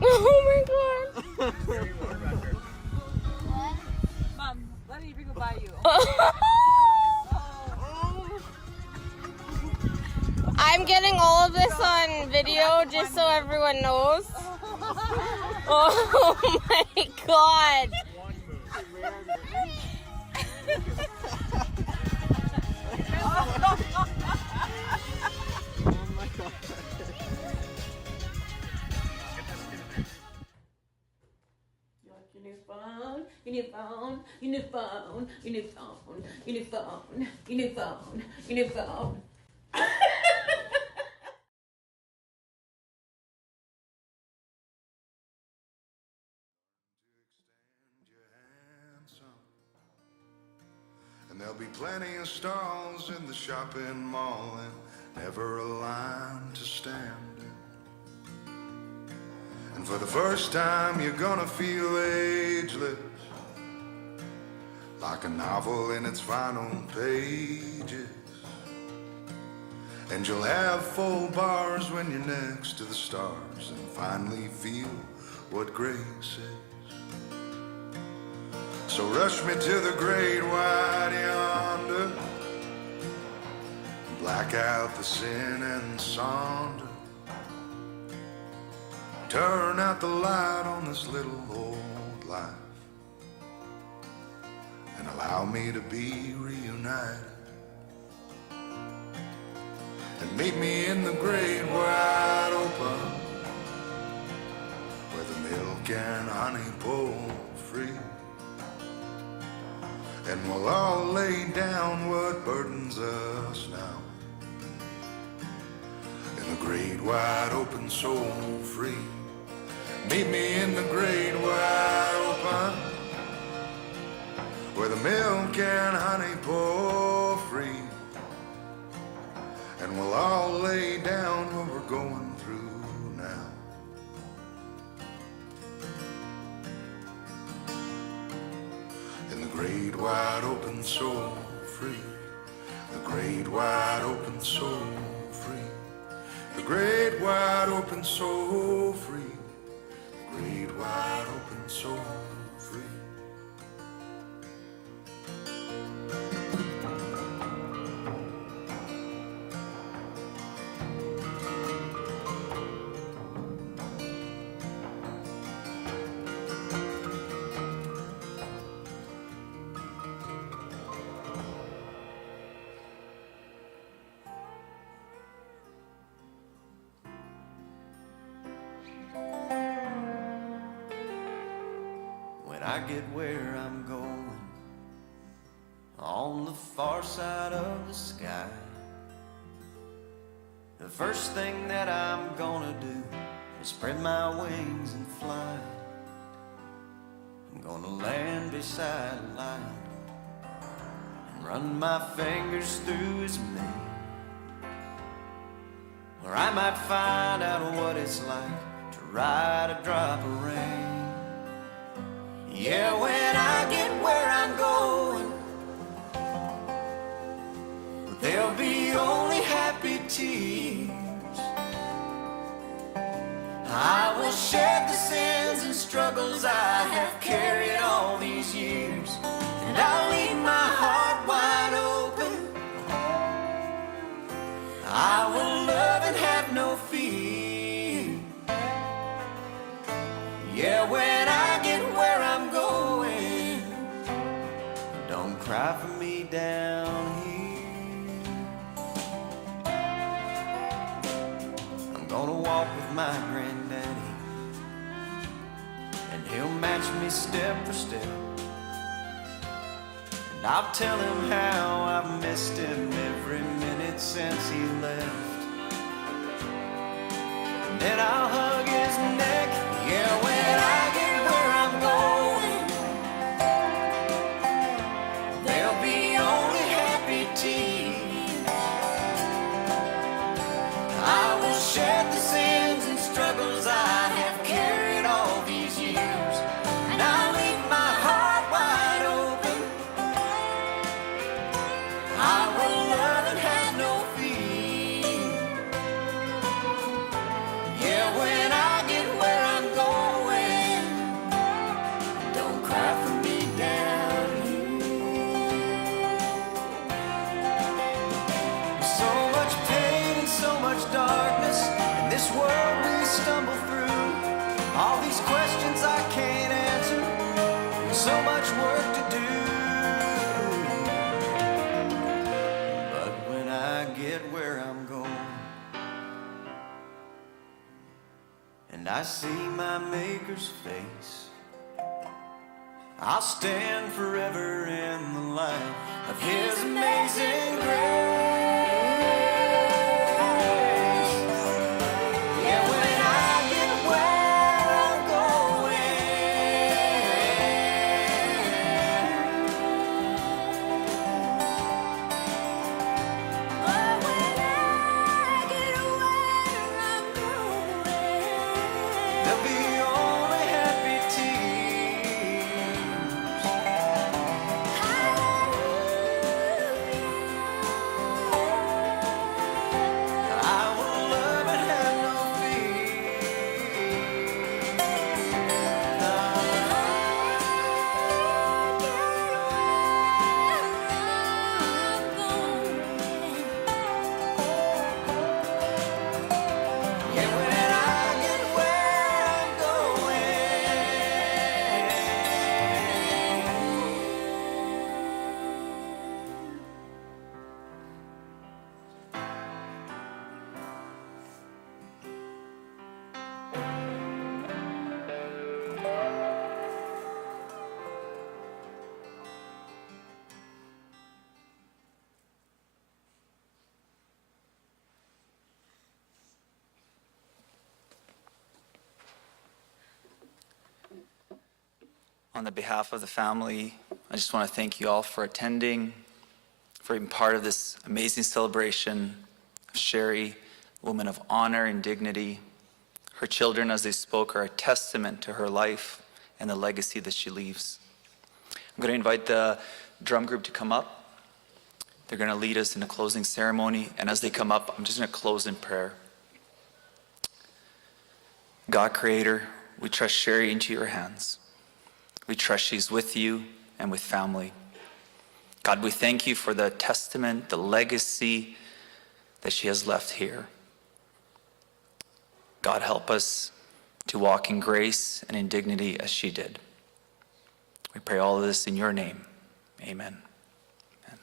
Oh my god. Mom, let me go buy you. this on video just so everyone knows. Oh my God. Your new phone, your new phone, your new phone, your new phone, your new phone, your new phone, your new phone. And there'll be plenty of stalls in the shopping mall and never a line to stand in. And for the first time you're gonna feel ageless, like a novel in its final pages. And you'll have full bars when you're next to the stars and finally feel what grace is. So rush me to the great white yonder, black out the sin and sonder, turn out the light on this little old life, and allow me to be reunited. And meet me in the great wide open, where the milk and honey pour free. And we'll all lay down what burdens us now, in the great wide open, soul free. Meet me in the great wide open, where the milk and honey pour free. And we'll all lay down what we're going through now. In the great wide open, soul free. The great wide open, soul free. The great wide open, soul free. The great wide open, soul free. When I get where I'm going, on the far side of the sky, the first thing that I'm gonna do is spread my wings and fly. I'm gonna land beside a lion and run my fingers through his mane. Or I might find out what it's like to ride a drop of rain. Yeah, when I get where I'm going, there'll be only happy tears. I will shed the sins and struggles I have carried all these years, and I'll leave my heart wide open. I will love and have no fear. Yeah, when I get where I'm going, don't cry for me down here. I'm gonna walk with my granddaddy, and he'll match me step for step. And I'll tell him how I've missed him every minute since he left. And then I'll hug his neck. Yeah, when I get where I'm going, there'll be only happy tears. I will shed the sins and struggles I have carried all these years, and I'll leave my heart wide open. I will love and have no fear. Yeah, when I get where I'm going, don't cry for me down here. So much pain and so much darkness, All these questions I can't answer, so much work to do. But when I get where I'm going, and I see my Maker's face, I'll stand forever in the light of His amazing grace. Yeah, when I get where I'm going, there'll be only happy tears. I will love and have no Yeah, when I get where I'm On the behalf of the family, I just want to thank you all for attending, for being part of this amazing celebration of Sherry, a woman of honor and dignity. Her children, as they spoke, are a testament to her life and the legacy that she leaves. I'm going to invite the drum group to come up. They're going to lead us in a closing ceremony, and as they come up, I'm just going to close in prayer. God, Creator, we trust Sherry into your hands. We trust she's with you and with family. God, we thank you for the testament, the legacy that she has left here. God, help us to walk in grace and in dignity as she did. We pray all of this in your name. Amen. Amen.